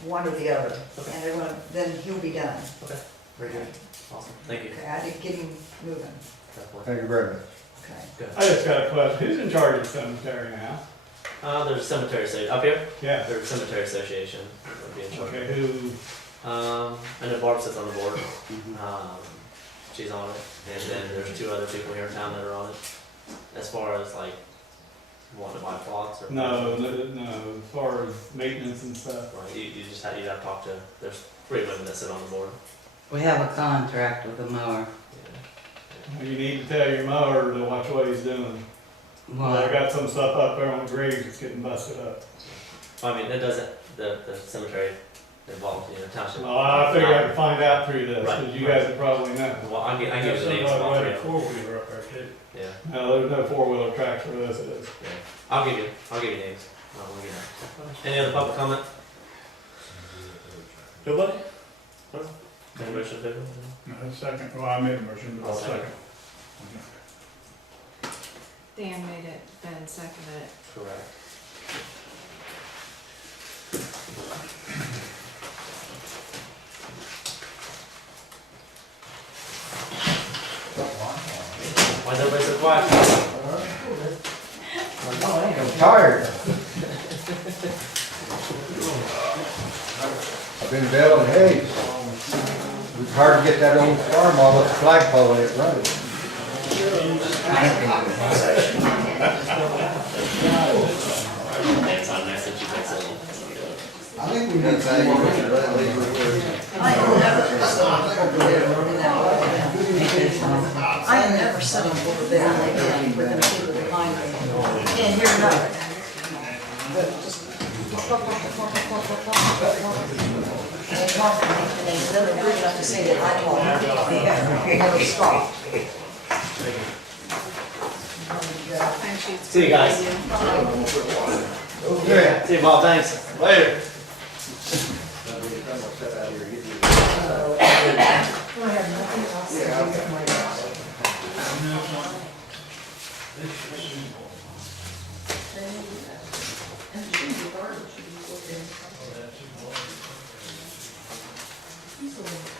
one or the other. Okay. And everyone, then he'll be done. Okay, very good. Awesome, thank you. Okay, I did get him moving. Definitely. Thank you very much. Okay. Good. I just got a question, who's in charge of cemetery now? There's a cemetery, up here? Yeah. There's a cemetery association that would be in charge. Okay, who, I know Barb sits on the board. She's on it, and then there's 2 other people here in town that are on it. As far as like wanting to buy plots or. no, as far as maintenance and stuff. Right, you just have, you have to talk to, there's 3 women that sit on the board. We have a contract with the mower. Yeah. You need to tell your mower to watch what he's doing. Well, I Well, got some stuff up there on the graves that's getting busted up. I mean, it doesn't, the cemetery involved, township. Well, I figured I could find out through this, Right. because you guys would probably know. Well, I give you the names of all 3 of them. Four-wheeler up there too. Yeah, No, there's no 4-wheeler tracks for this, it is. yeah. I'll give you names. We'll get that. Any other public comment? Nobody? No? Any motion to table? No, second, well, I made a motion, but I'll I'll second. second. Dan made it, Ben seconded it. Correct. Why is everybody so quiet? I'm tired. I've been baling hay. It was hard to get that old farm all up the flagpole and it running. Next time, next time you fix it. I think we need to say we're gonna let leave it with. I am never sitting over there and they think we're gonna keep it behind me. Can't hear nothing. But just. And then they're rude enough to say that I talk. They never stop. See you guys. Okay. See you, Bob, thanks. Later. I have nothing else to do with my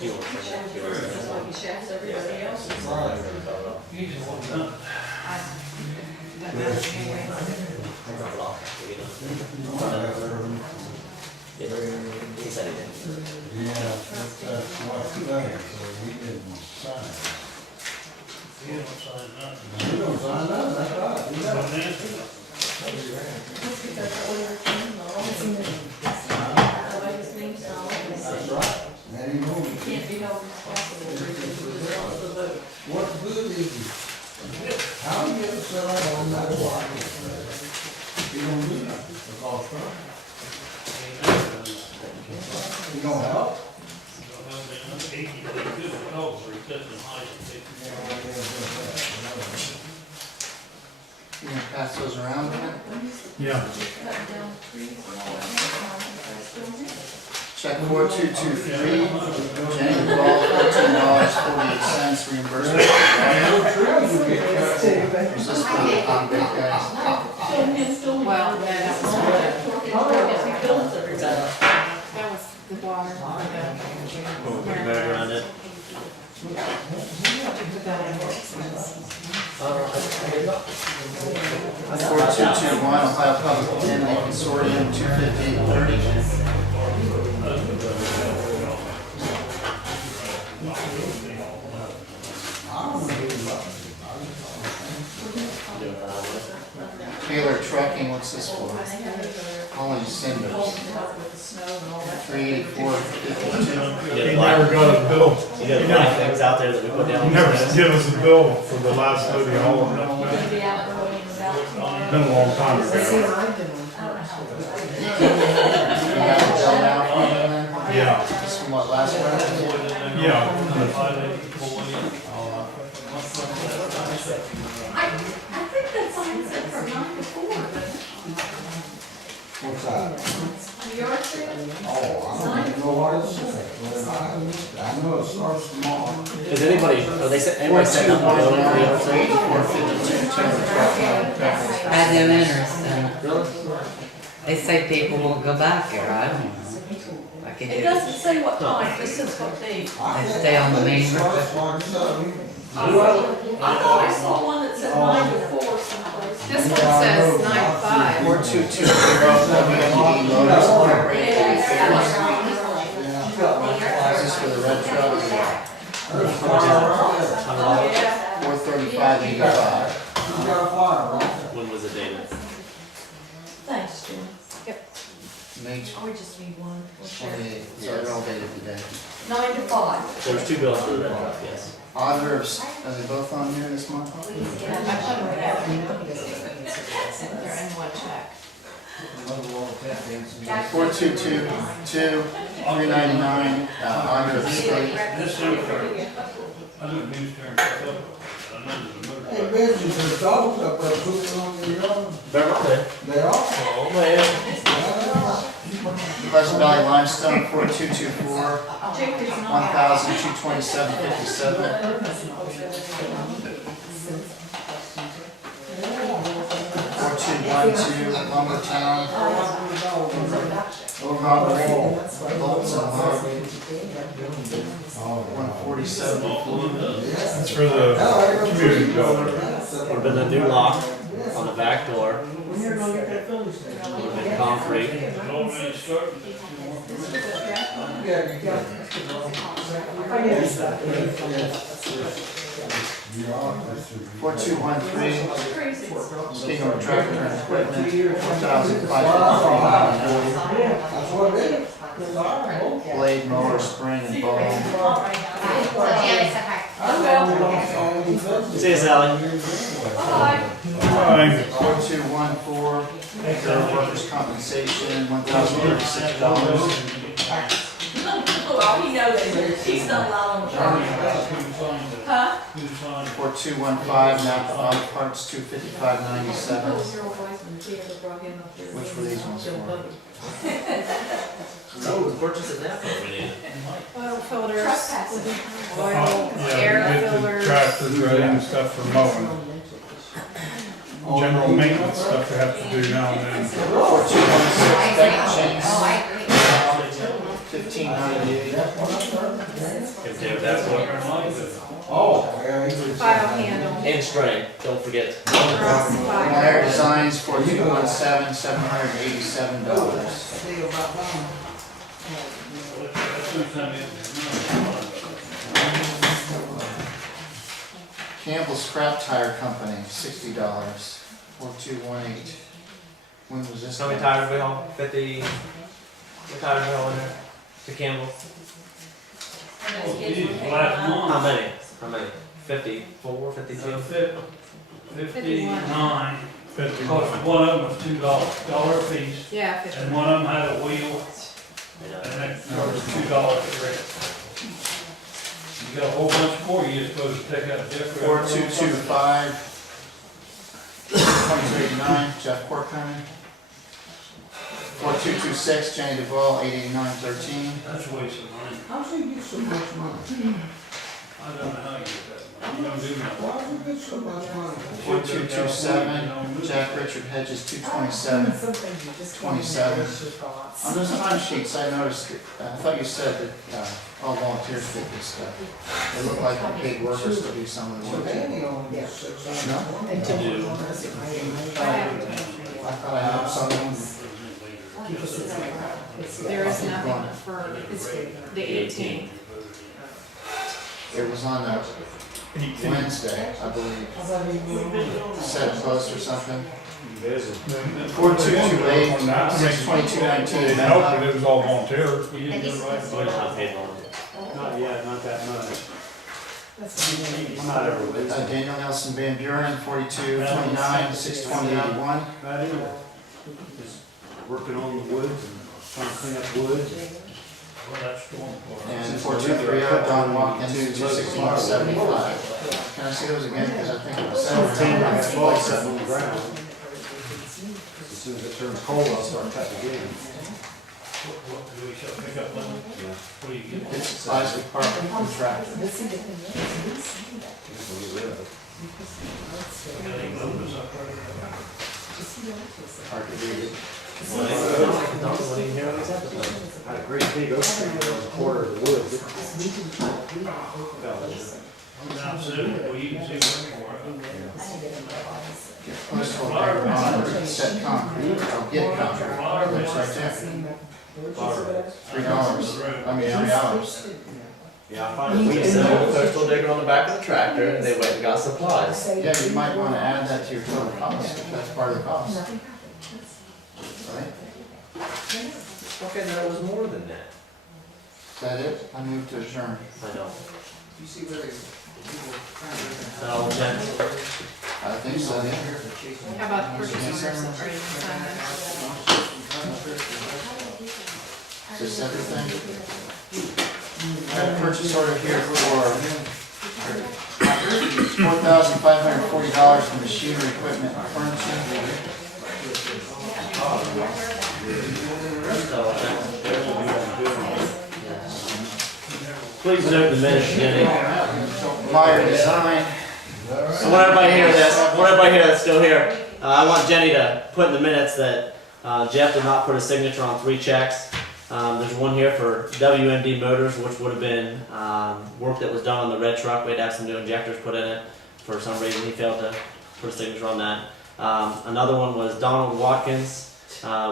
You want to bring that? He's the one done. He said he did. Yeah, that's what he done, so he didn't sign. He don't sign nothing. He don't sign that, that's right. He Don't doesn't. answer it. That's right. And he knows it. What good is he? How you ever sit on that block? He don't do nothing, because, he don't help. He could do the calls where he cuts in height and takes You gonna pass those around, man? Yeah. Check 4223, Jenny Duval, $14.48 reimbursement. Is this for the concrete guys? Well, no, that was the water. Put the motor around it. Put that in works. 4221, Ohio Public Utility Consortium, 25830. Taylor Trucking, what's this for? Hauling cinders. 38452. He never got a bill. You got black things out there that we put down. He never give us a bill for the last load of haul. Been a long time See, ago. I've been on. You got the bill now from them then? Yeah, This from what, last Wednesday? yeah. I think that sign said from 9 to 4. What's that? Yard sale? Oh, I don't even know what it says. I know it starts tomorrow. Is anybody, are they, anybody setting up a bill for the other side? 8452, Taylor Trucking. I have no interest in it. Really? They say people won't go back there, I don't know. I could It get, doesn't say what time, it says what day. they stay on the main road. I thought I saw one that said 9 to 4 someplace. This one says 9 to 5. This 4220 is for the red truck. $435.85. When was it dated? Thanks, Jim. May Oh, we just need one. We'll share. 28th, so they're all dated today. 9 to 5. There was 2 bills for the red truck, yes. Auditor, are they both on here this month? I put them right out. They're in one check. 4222, 399, auditor of the state. This cemetery, I live in Eastern, I know Hey, business, the dogs up there pooping on the yard. They're on there. They are. Oh, man. Pleasant Valley Limestone, 4224, 1,227.57. 4212, Lumbertown, Bolts and Harbor, 147. That's for the community building. Would have been a new lock on the back door. Would have been concrete. it's already started. 4213, King of Tractor and Equipment, 1,539. That's what it is. Blade Mower, Spring and Bone, See you, Sally. Bye. 4214, Fair Workers' Compensation, $1,036. Oh, he knows it. He's not allowed on the phone. Huh? 4215, Napa Auto Parts, $255.97. Which were these ones for? So we're purchasing that for me. Oil filters, Yeah, oil, we air get the filters. tractors ready and stuff for mowing. General maintenance stuff we have to do now and then. 4216, Beck Chains, Oh, I agree. $15.98. Okay, with that one. Oh, yeah, he was. File handle, And string, don't forget. cross Meyer file. Designs, 4217, $787. Campbell Scrap Tire Company, $60. 4218. When was this? How many tires we haul? 50. What tires we haul in there? To Campbell? How many? How many? 54, 52? 59. 50. Because one of them was $2 a piece, Yeah, 50. and one of them had a wheel, and that was $2 for it. You got a whole bunch more you're supposed to take out of Jeff. 4225. 2289, Jeff Chorpenning. 4226, Jenny Duval, 889.13. That's a waste of money. How's he get so much money? I don't know how you get that money. You don't do nothing. Why does he get so much money? 4227, Jack Richard Hedges, 227.27. On those time sheets, I noticed, I thought you said that all volunteers did this stuff. They look like paid workers to do some of the work. Danny only gets $600. I thought I had some. There is nothing for the 18th. It was on a Wednesday, I believe. Set post or something. 4228, 62219. Nope, it was all volunteer. We're not paid on it. Not yet, not that much. That's Not ever with Daniel Nelson Vanburen, 4229, 62081. Not either. Just working on the woods and trying to clean up woods. Well, that's storm for And 4230, Don Watkins, 26175. Can I see those again? Because I think it was 17, I got 17. balls up on the ground. As soon as it turns cold, I'll start cutting again. What do we shall pick up on? Yeah. What do you get? It's Spice Department contractor. Just we'll get rid of it. Got any numbers up there? Hard to read it. Had a great big oak tree that was a quarter of the woods. Now, so, well, you can see where Postal paper on it, set concrete, I'll get concrete, that's right there. $3, I mean, $3. Yeah, I find we send a postal digger on the back of the tractor and they went and got supplies. Yeah, you might wanna add that to your total cost, if that's part of the cost. Right? Okay, that was more than that. Is that it? I move to adjourn. I don't. You see where they, No, Jen. I think so, yeah. How about the purchase orders? Are you gonna sign Is this everything? I have a purchase order here for $4,540 for machinery, equipment, and furniture. Please note the minutes, Jenny. Meyer Design. I want everybody to hear this. I want everybody here that's still here. I want Jenny to put in the minutes that Jeff did not put a signature on 3 checks. There's one here for WMD Motors, which would have been work that was done on the red truck. We'd have some new injectors put in it. For some reason, he failed to put a signature on that. Another one was Donald Watkins,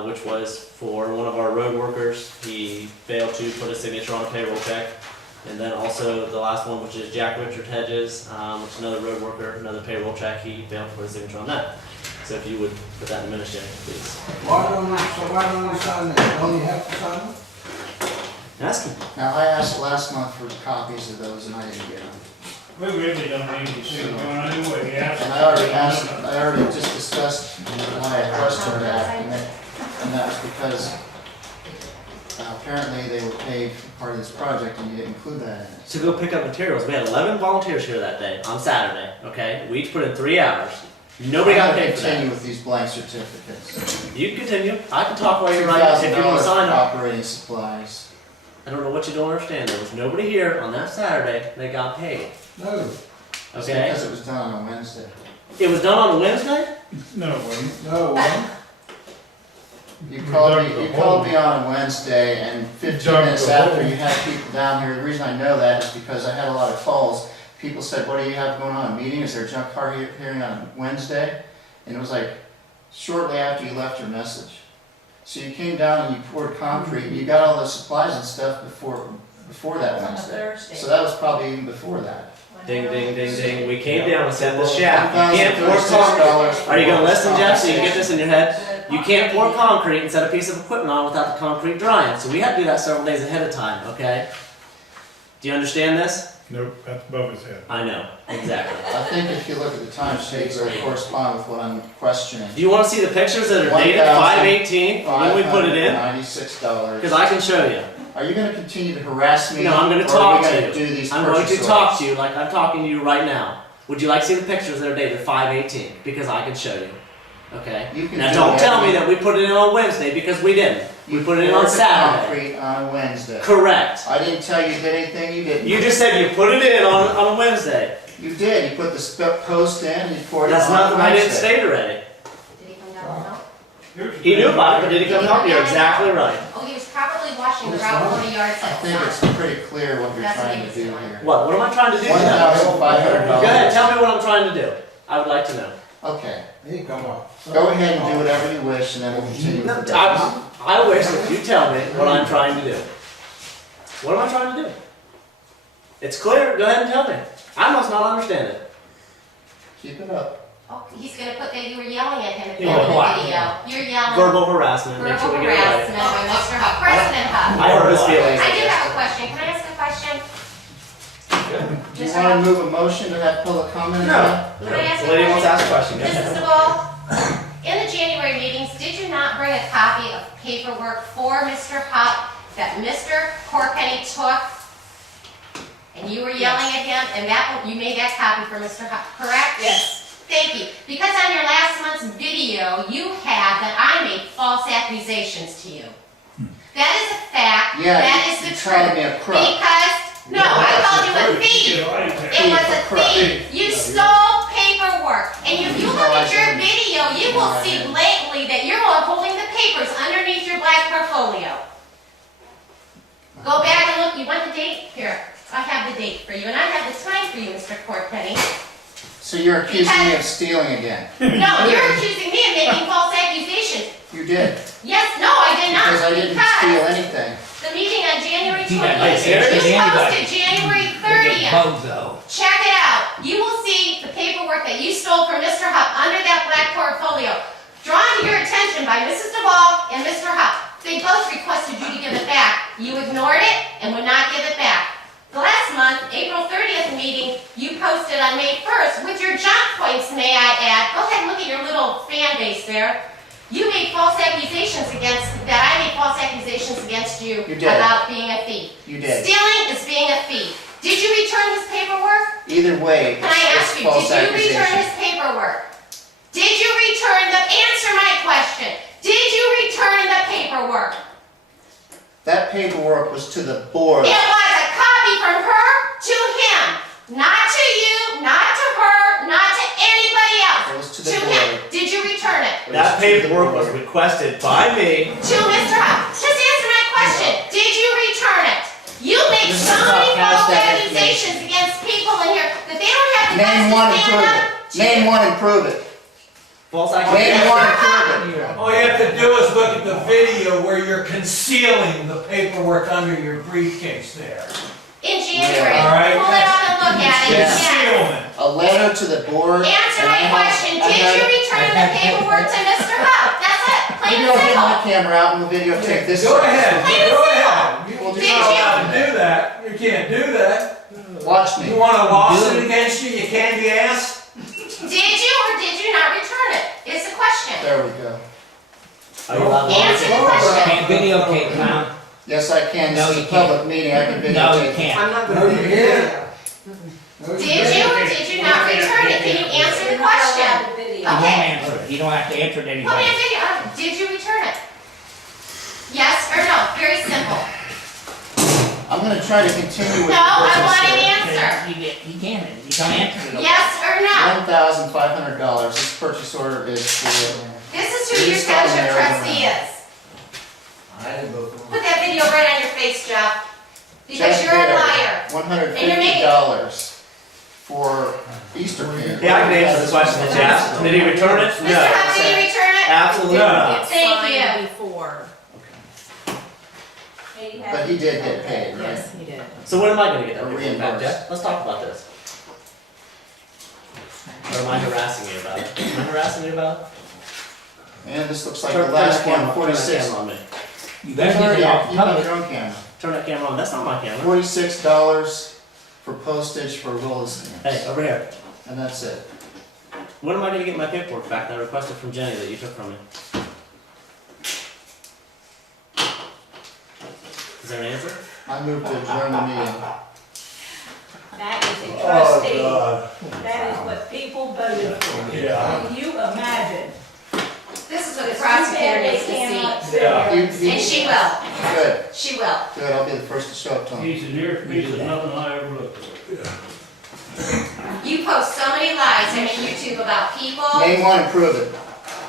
which was for one of our road workers. He failed to put a signature on a payroll check. And then also the last one, which is Jack Richard Hedges, which is another road worker, another payroll check. He failed to put a signature on that. So if you would put that in the minutes, Jenny, please. why don't you sign that? Don't you have to sign it? Ask him. Now, I asked last month for copies of those and I didn't get them. we really don't need to see it going anyway, yeah. And I already just discussed my question of that, and that was because apparently they were paid for part of this project and you didn't include that in it. To go pick up materials. We had 11 volunteers here that day, on Saturday, okay? We each put in 3 hours. Nobody got paid for Continue that. with these blank certificates. You can continue. I can talk while you're writing if you want to sign $2,000 them. operating supplies. I don't know what you don't understand. There was nobody here on that Saturday that got paid, No. It's okay? because it was done on a Wednesday. It was done on a Wednesday? No, it wasn't. No, well, You called me on a Wednesday and 15 minutes after you had people down here. The reason I know that is because I had a lot of calls. People said, what do you have going on? A meeting? Is there a junk car hearing on Wednesday? And it was like shortly after you left your message. So you came down and you poured concrete and you got all the supplies and stuff before that Wednesday. So that was probably even before that. Ding, ding, ding, ding. We came down and set the shaft. You can't pour concrete. $1,036 Are you going to listen, Jeff, so you can get this in your head? You can't pour concrete and set a piece of equipment on without the concrete drying. So we had to do that several days ahead of time, okay? Do you understand this? Nope, that's above his head. I know, exactly. I think if you look at the time sheets, they correspond with what I'm questioning. Do you want to see the pictures that are dated 5/18 when we put it in? $96. Because I can show you. Are you going to continue to harass me? No, I'm going to or talk are we to gonna you. do these I'm going to purchase talk orders? to you like I'm talking to you right now. Would you like to see the pictures that are dated 5/18? Because I can show you. Okay? You can Now do don't tell me whatever that we put it in on Wednesday because we didn't. We put it in on poured the Saturday. concrete on Wednesday. Correct. I didn't tell you did anything, you didn't. You just said you put it in on a Wednesday. You did, you put the post in and you poured it That's on nothing I didn't Wednesday. state already. Did he come down and help? He knew about it, but did he come help? You're exactly right. Oh, he was probably washing around 40 yards I at the think it's time. pretty clear what you're That's what trying he to was do doing. here. What am I trying to do? Go $1,500. ahead, tell me what I'm trying to do. I would like to know. Okay, hey, come on. go ahead and do whatever you wish and then we'll continue with the business. I wish that you tell me what I'm trying to do. What am I trying to do? It's clear, go ahead and tell me. I must not understand it. Keep it up. Oh, he's gonna put that you were yelling at him at the Yeah, end of the what? video. You're yelling. Verbal harassment, make sure Verbal we get it right. harassment by Mr. Hupp. President Hupp. I hurt his feelings. I do have a question. Can I ask a question? Do you want to move a motion to have public comment? No. Can I ask The a lady wants to question? ask a question. Go ahead. Mrs. Duval, in the January meetings, did you not bring a copy of paperwork for Mr. Hupp that Mr. Chorpenning took? And you were yelling at him, and you made that copy for Mr. Hupp, correct? Yes. Thank you. Because on your last month's video, you have that I made false accusations to you. That is a fact. Yeah, That is the you called truth. me a crook. Because, no, I called you a thief. It was a thief. You stole paperwork. And if you look at your video, you will see blatantly that you're holding the papers underneath your black portfolio. Go back and look, you want the date? Here, I have the date for you, and I have the time for you, Mr. Chorpenning. So you're accusing me of stealing again? No, you're accusing me of making false accusations. You did. Yes, no, I did not. Because I didn't steal anything. The meeting on January You got 28th, serious? it was Anybody. posted January Get 30th. bozo. Check it out. You will see the paperwork that you stole from Mr. Hupp under that black portfolio, drawn to your attention by Mrs. Duval and Mr. Hupp. They both requested you to give it back. You ignored it and would not give it back. The last month, April 30th meeting, you posted on May 1st with your junk points, may I add. Go ahead and look at your little fan base there. You made false accusations against, that I made false accusations against you about being a thief. You did. Stealing is being a thief. Did you return this paperwork? Either way, Can I ask it's you, false did you return accusation. his paperwork? Did you return the, answer my question. Did you return the paperwork? That paperwork was to the board. It was a copy from her to him. Not to you, not to her, not to anybody else. It was to the him. board. Did you return it? That paperwork was requested by me. To Mr. Hupp. Just answer my question. Did you return it? You make Mr. so many Hupp has false that accusations against people in here that they don't have the Name guts one to and stand prove up it. to Name you. one and prove it. False Name accusation. one and prove it. All you have to do is look at the video where you're concealing the paperwork under your briefcase there. In January. All right. Pull it out and look at it. Yeah. Yes. Concealment. A letter to the board. Answer and my I have- question. I Did have- you return the paperwork to Mr. Hupp? That's it. Plain Maybe and I'll get my simple. camera out and we'll videotape this. Go ahead, Plain and go simple. ahead. Well, You're did not you- allowed to do that. You can't do that. Watch You me. want a lawsuit against you, you candy ass? Did you or did you not return it? Is the question. There we go. Are you allowed to Answer the question. Can't videotape, Tom. Yes, I can. No, This you is a public meeting. I can videotape. No, you it. can't. I'm not No, gonna you do can't. it. No, you Did you or did you not return it? Can you answer the question? You won't Okay. answer it. You don't have to answer it Put me anybody. a video. Did you return it? Yes or no? Very simple. I'm going to try to continue with No, the I business want an here. answer. You can't. You don't answer it. Yes or no? $1,500. This purchase order is for. This is who your township trustee is. I didn't vote for Put that video right on your face, Jeff. Because Jeff you're a Baird, liar. $150 for Easter candy. Yeah, I can answer the question, Jeff. Did he return it? Mr. Hupp, did you return it? Absolutely not. Thank you. Before. But he did get paid, right? Yes, he did. So when am I gonna get that Or paperwork back, reimbursed. Jeff? Let's talk about this. Or am I harassing you about it? Am I harassing you about it? And this looks like Turn the last that camera- one, turn that 46. camera on me. You You've better get it off the got public. your own camera. Turn that camera on. That's not my camera. $46 for postage for roll stamps. Hey, over here. And that's it. When am I gonna get my paperwork back that I requested from Jenny that you took from me? Is there an answer? I move to adjourn the meeting. That is a Oh, trustee. God. That is what people voted for. Yeah. Can you imagine? This is what the prosecutor needs to Cannot see. sit Yeah. there. And she will. Good, She will. good. I'll be the first to show up to him. He's an ear for me, there's nothing I ever looked at. You post so many lies on your YouTube about people. Name one and prove it.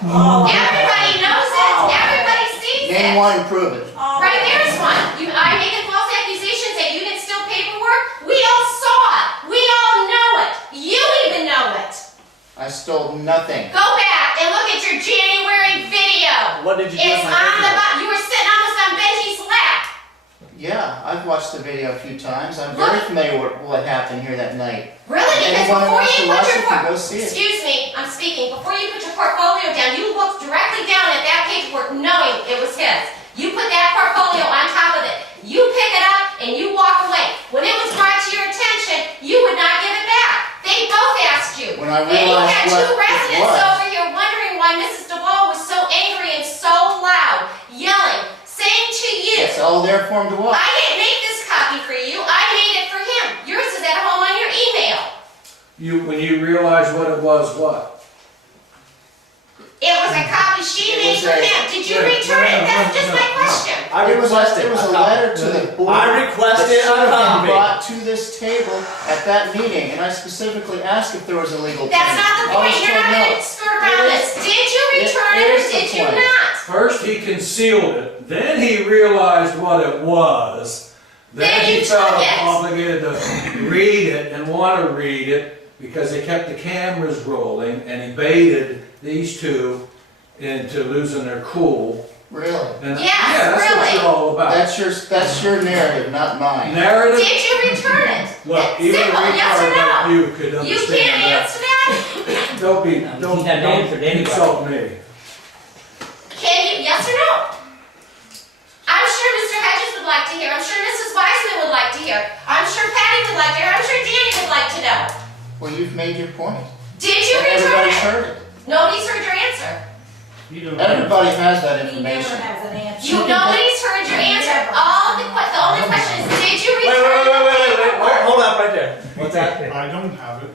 Everybody knows it. Everybody sees Name it. one and prove it. Right there's one. I making false accusations that you didn't steal paperwork. We all saw it. We all know it. You even know it. I stole nothing. Go back and look at your January video. What did you do It's with my on the paperwork? you were sitting almost on Benji's lap. Yeah, I've watched the video a few times. I'm very familiar with what happened here that night. Really? Because Anyone who before wants you to put watch your it can go see it. excuse me, I'm speaking. Before you put your portfolio down, you looked directly down at that paperwork knowing it was his. You put that portfolio on top of it. You pick it up and you walk away. When it was brought to your attention, you would not give it back. They both asked you. When I And you realized had what two it residents was. over here wondering why Mrs. Duval was so angry and so loud, yelling, saying to you, It's all there for him to watch. I didn't make this copy for you, I made it for him. Yours is at home on your email. When you realize what it was, what? It was a copy she made for him. Did you return it? That's just my question. It was a letter to the board. I requested that should a have copy. been brought to this table at that meeting, and I specifically asked if there was a legal change. That's not the I point. was You're told not no. gonna skirt around this. Did you return it or is the did you point. not? First, he concealed it, then he realized what it was. Then Then you he felt took it. obligated to read it and want to read it because they kept the cameras rolling and he baited these two into losing their cool. Really? And Yes, yeah, that's what really. it's all about. That's your narrative, not mine. Narrative. Did you return it? Look, even a Simple, yes or retard like no? you could You understand can't that. answer that? Don't He doesn't don't answer to anybody. insult me. Can you, yes or no? I'm sure Mr. Hedges would like to hear. I'm sure Mrs. Wiseman would like to hear. I'm sure Patty would like to hear. I'm sure Danny would like to know. Well, you've made your point. Did you return Everybody's it? heard it. Nobody's heard your answer. Everybody has that He never information. has an answer. Nobody's heard your answer. The only question is, did you Wait, return wait, hold up right there. What's that? I don't have it.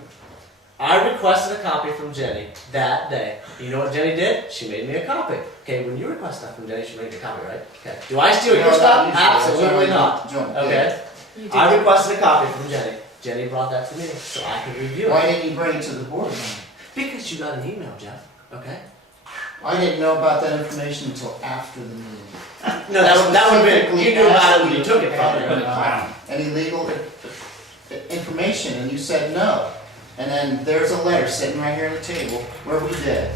I requested a copy from Jenny that day. You know what Jenny did? She made me a copy. Okay, when you request stuff from Jenny, she made you a copy, right? Okay. Do I steal your No, stuff? not usually. Absolutely not. Don't. Okay. I requested a copy from Jenny. Jenny brought that to me so I could review Why it. didn't you bring it to the board then? Because you got an email, Jeff. Okay. I didn't know about that information until after the meeting. No, that would have been, you knew about it when you took it from me. Any legal information, and you said no. And then there's a letter sitting right here on the table where we did.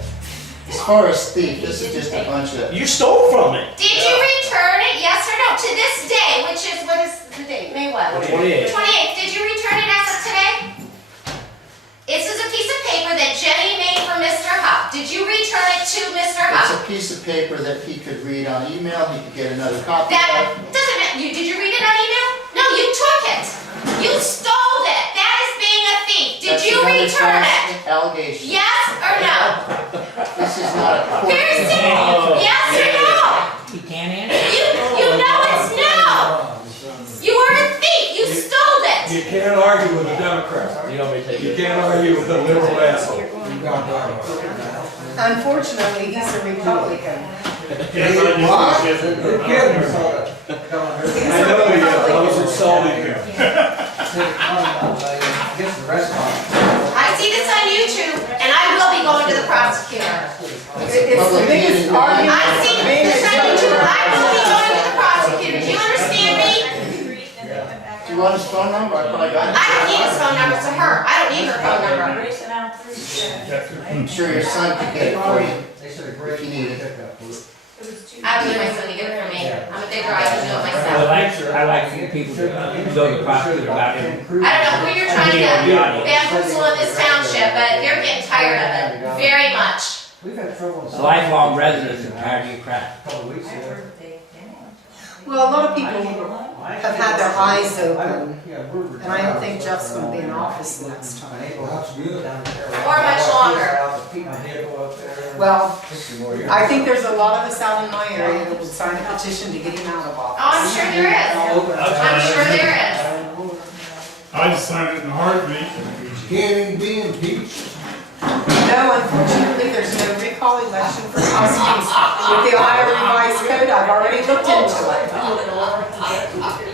As far as thief, this is just a bunch of. You stole from me. Did you return it, yes or no, to this day, which is, what is the date, May what? 28th. 28th, did you return it as of today? This is a piece of paper that Jenny made for Mr. Hupp. Did you return it to Mr. It's Hupp? a piece of paper that he could read on email, he could get another copy That of. doesn't matter, did you read it on email? No, you took it. You stole it. That is being a thief. Did That's you another return it? false allegation. Yes or no? This is not a court. Very simple. Yes or no? He can't answer. You know it's no. You are a thief. You stole it. You can't argue with a Democrat. You want me to take You it? can't argue with a liberal asshole. Unfortunately, he's a Republican. What? You're kidding. I know he is. I was insulting him. I see this on YouTube, and I will be going to the prosecutor. It's the biggest argument. I see this on YouTube. I will be going to the prosecutor. Do you understand me? Do you want his phone number? I probably got it. I don't need his phone number. It's her. I don't need her phone number. I'm sure your son could get it for you if you need it. I don't need my son to get it for me. I'm a bigger, I can do it myself. I like for people to go to the prosecutor about him. I don't know who you're trying to get bamboozle in this township, but they're getting tired of it. Very much. The lifelong residents are tired of your crap. Well, a lot of people have had their eyes open, and I don't think Jeff's gonna be in office next time. Or much longer. Well, I think there's a lot of us out in my area that would sign a petition to get him out of Oh, office. I'm sure there is. I'm sure there is. I'd sign it in a heartbeat. Can't even be impeached. No, unfortunately, there's no recall election for trustees. With the Ohio Revised Code, I've already looked into it.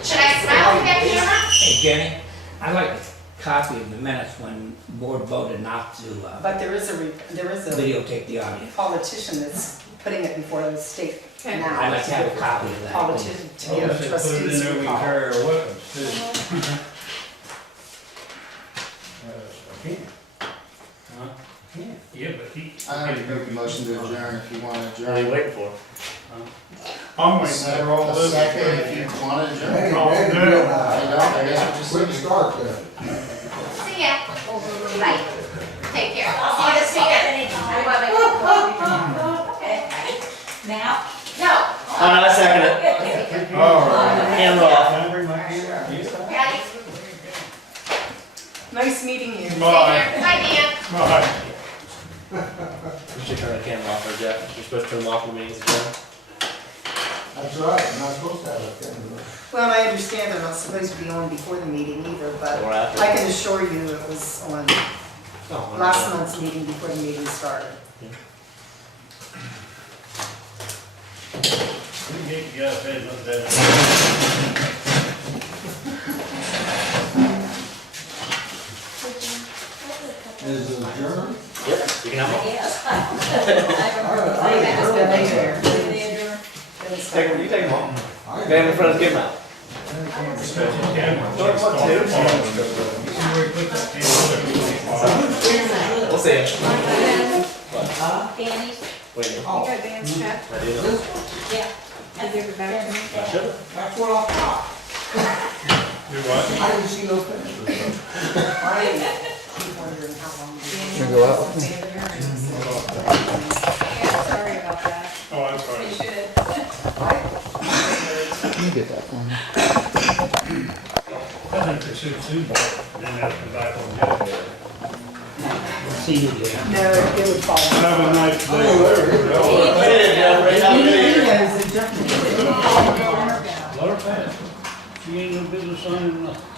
Should I smile at that camera? Hey Jenny, I'd like a copy of the minutes when the board voted not to But there is a videotape the audio. politician that's putting it before the state I'd now. like to have a copy of that. Politician to give trustees recall. carry our weapons too. Yeah, but he. I already made the motion to adjourn if you want to What are you adjourn. waiting for? I'm waiting for all A this. second if you want to adjourn. Hey, Oh, Daddy, no. good. I don't, I guess we'll Quick just. start there. See ya. Bye. Take care. I'll see you this weekend. I love it. Now? No. Oh, no, I second it. All right. Camera off. Patty, Nice meeting you. take Bye. care. Bye, Dan. Bye. You should turn the camera off there, Jeff. You're supposed to turn them off when meetings adjourn. That's right, I'm not supposed to have a camera. Well, I understand they're not supposed to be on before the meeting either, but Or after. I can assure you it was on Oh, last month's meeting before the meeting started. You gotta pay another day. Is it adjourned? Yep, you can have one. Yes. Take them, you take them all. I Stand in front of the camera. We'll see it. Danny's. Wait, You got Dan's check? I do know. Yeah. Can you give it back to me? I should. That's what I thought. Do what? I didn't see no pictures. Can go out? Yeah, sorry about that. Oh, that's You right. should. You get that for me. I think they should sue more, then have to come back on the other. See you, Jay. No, it would fall. Have a nice day. Oh, there it is. Let her pass. She ain't no business signing nothing.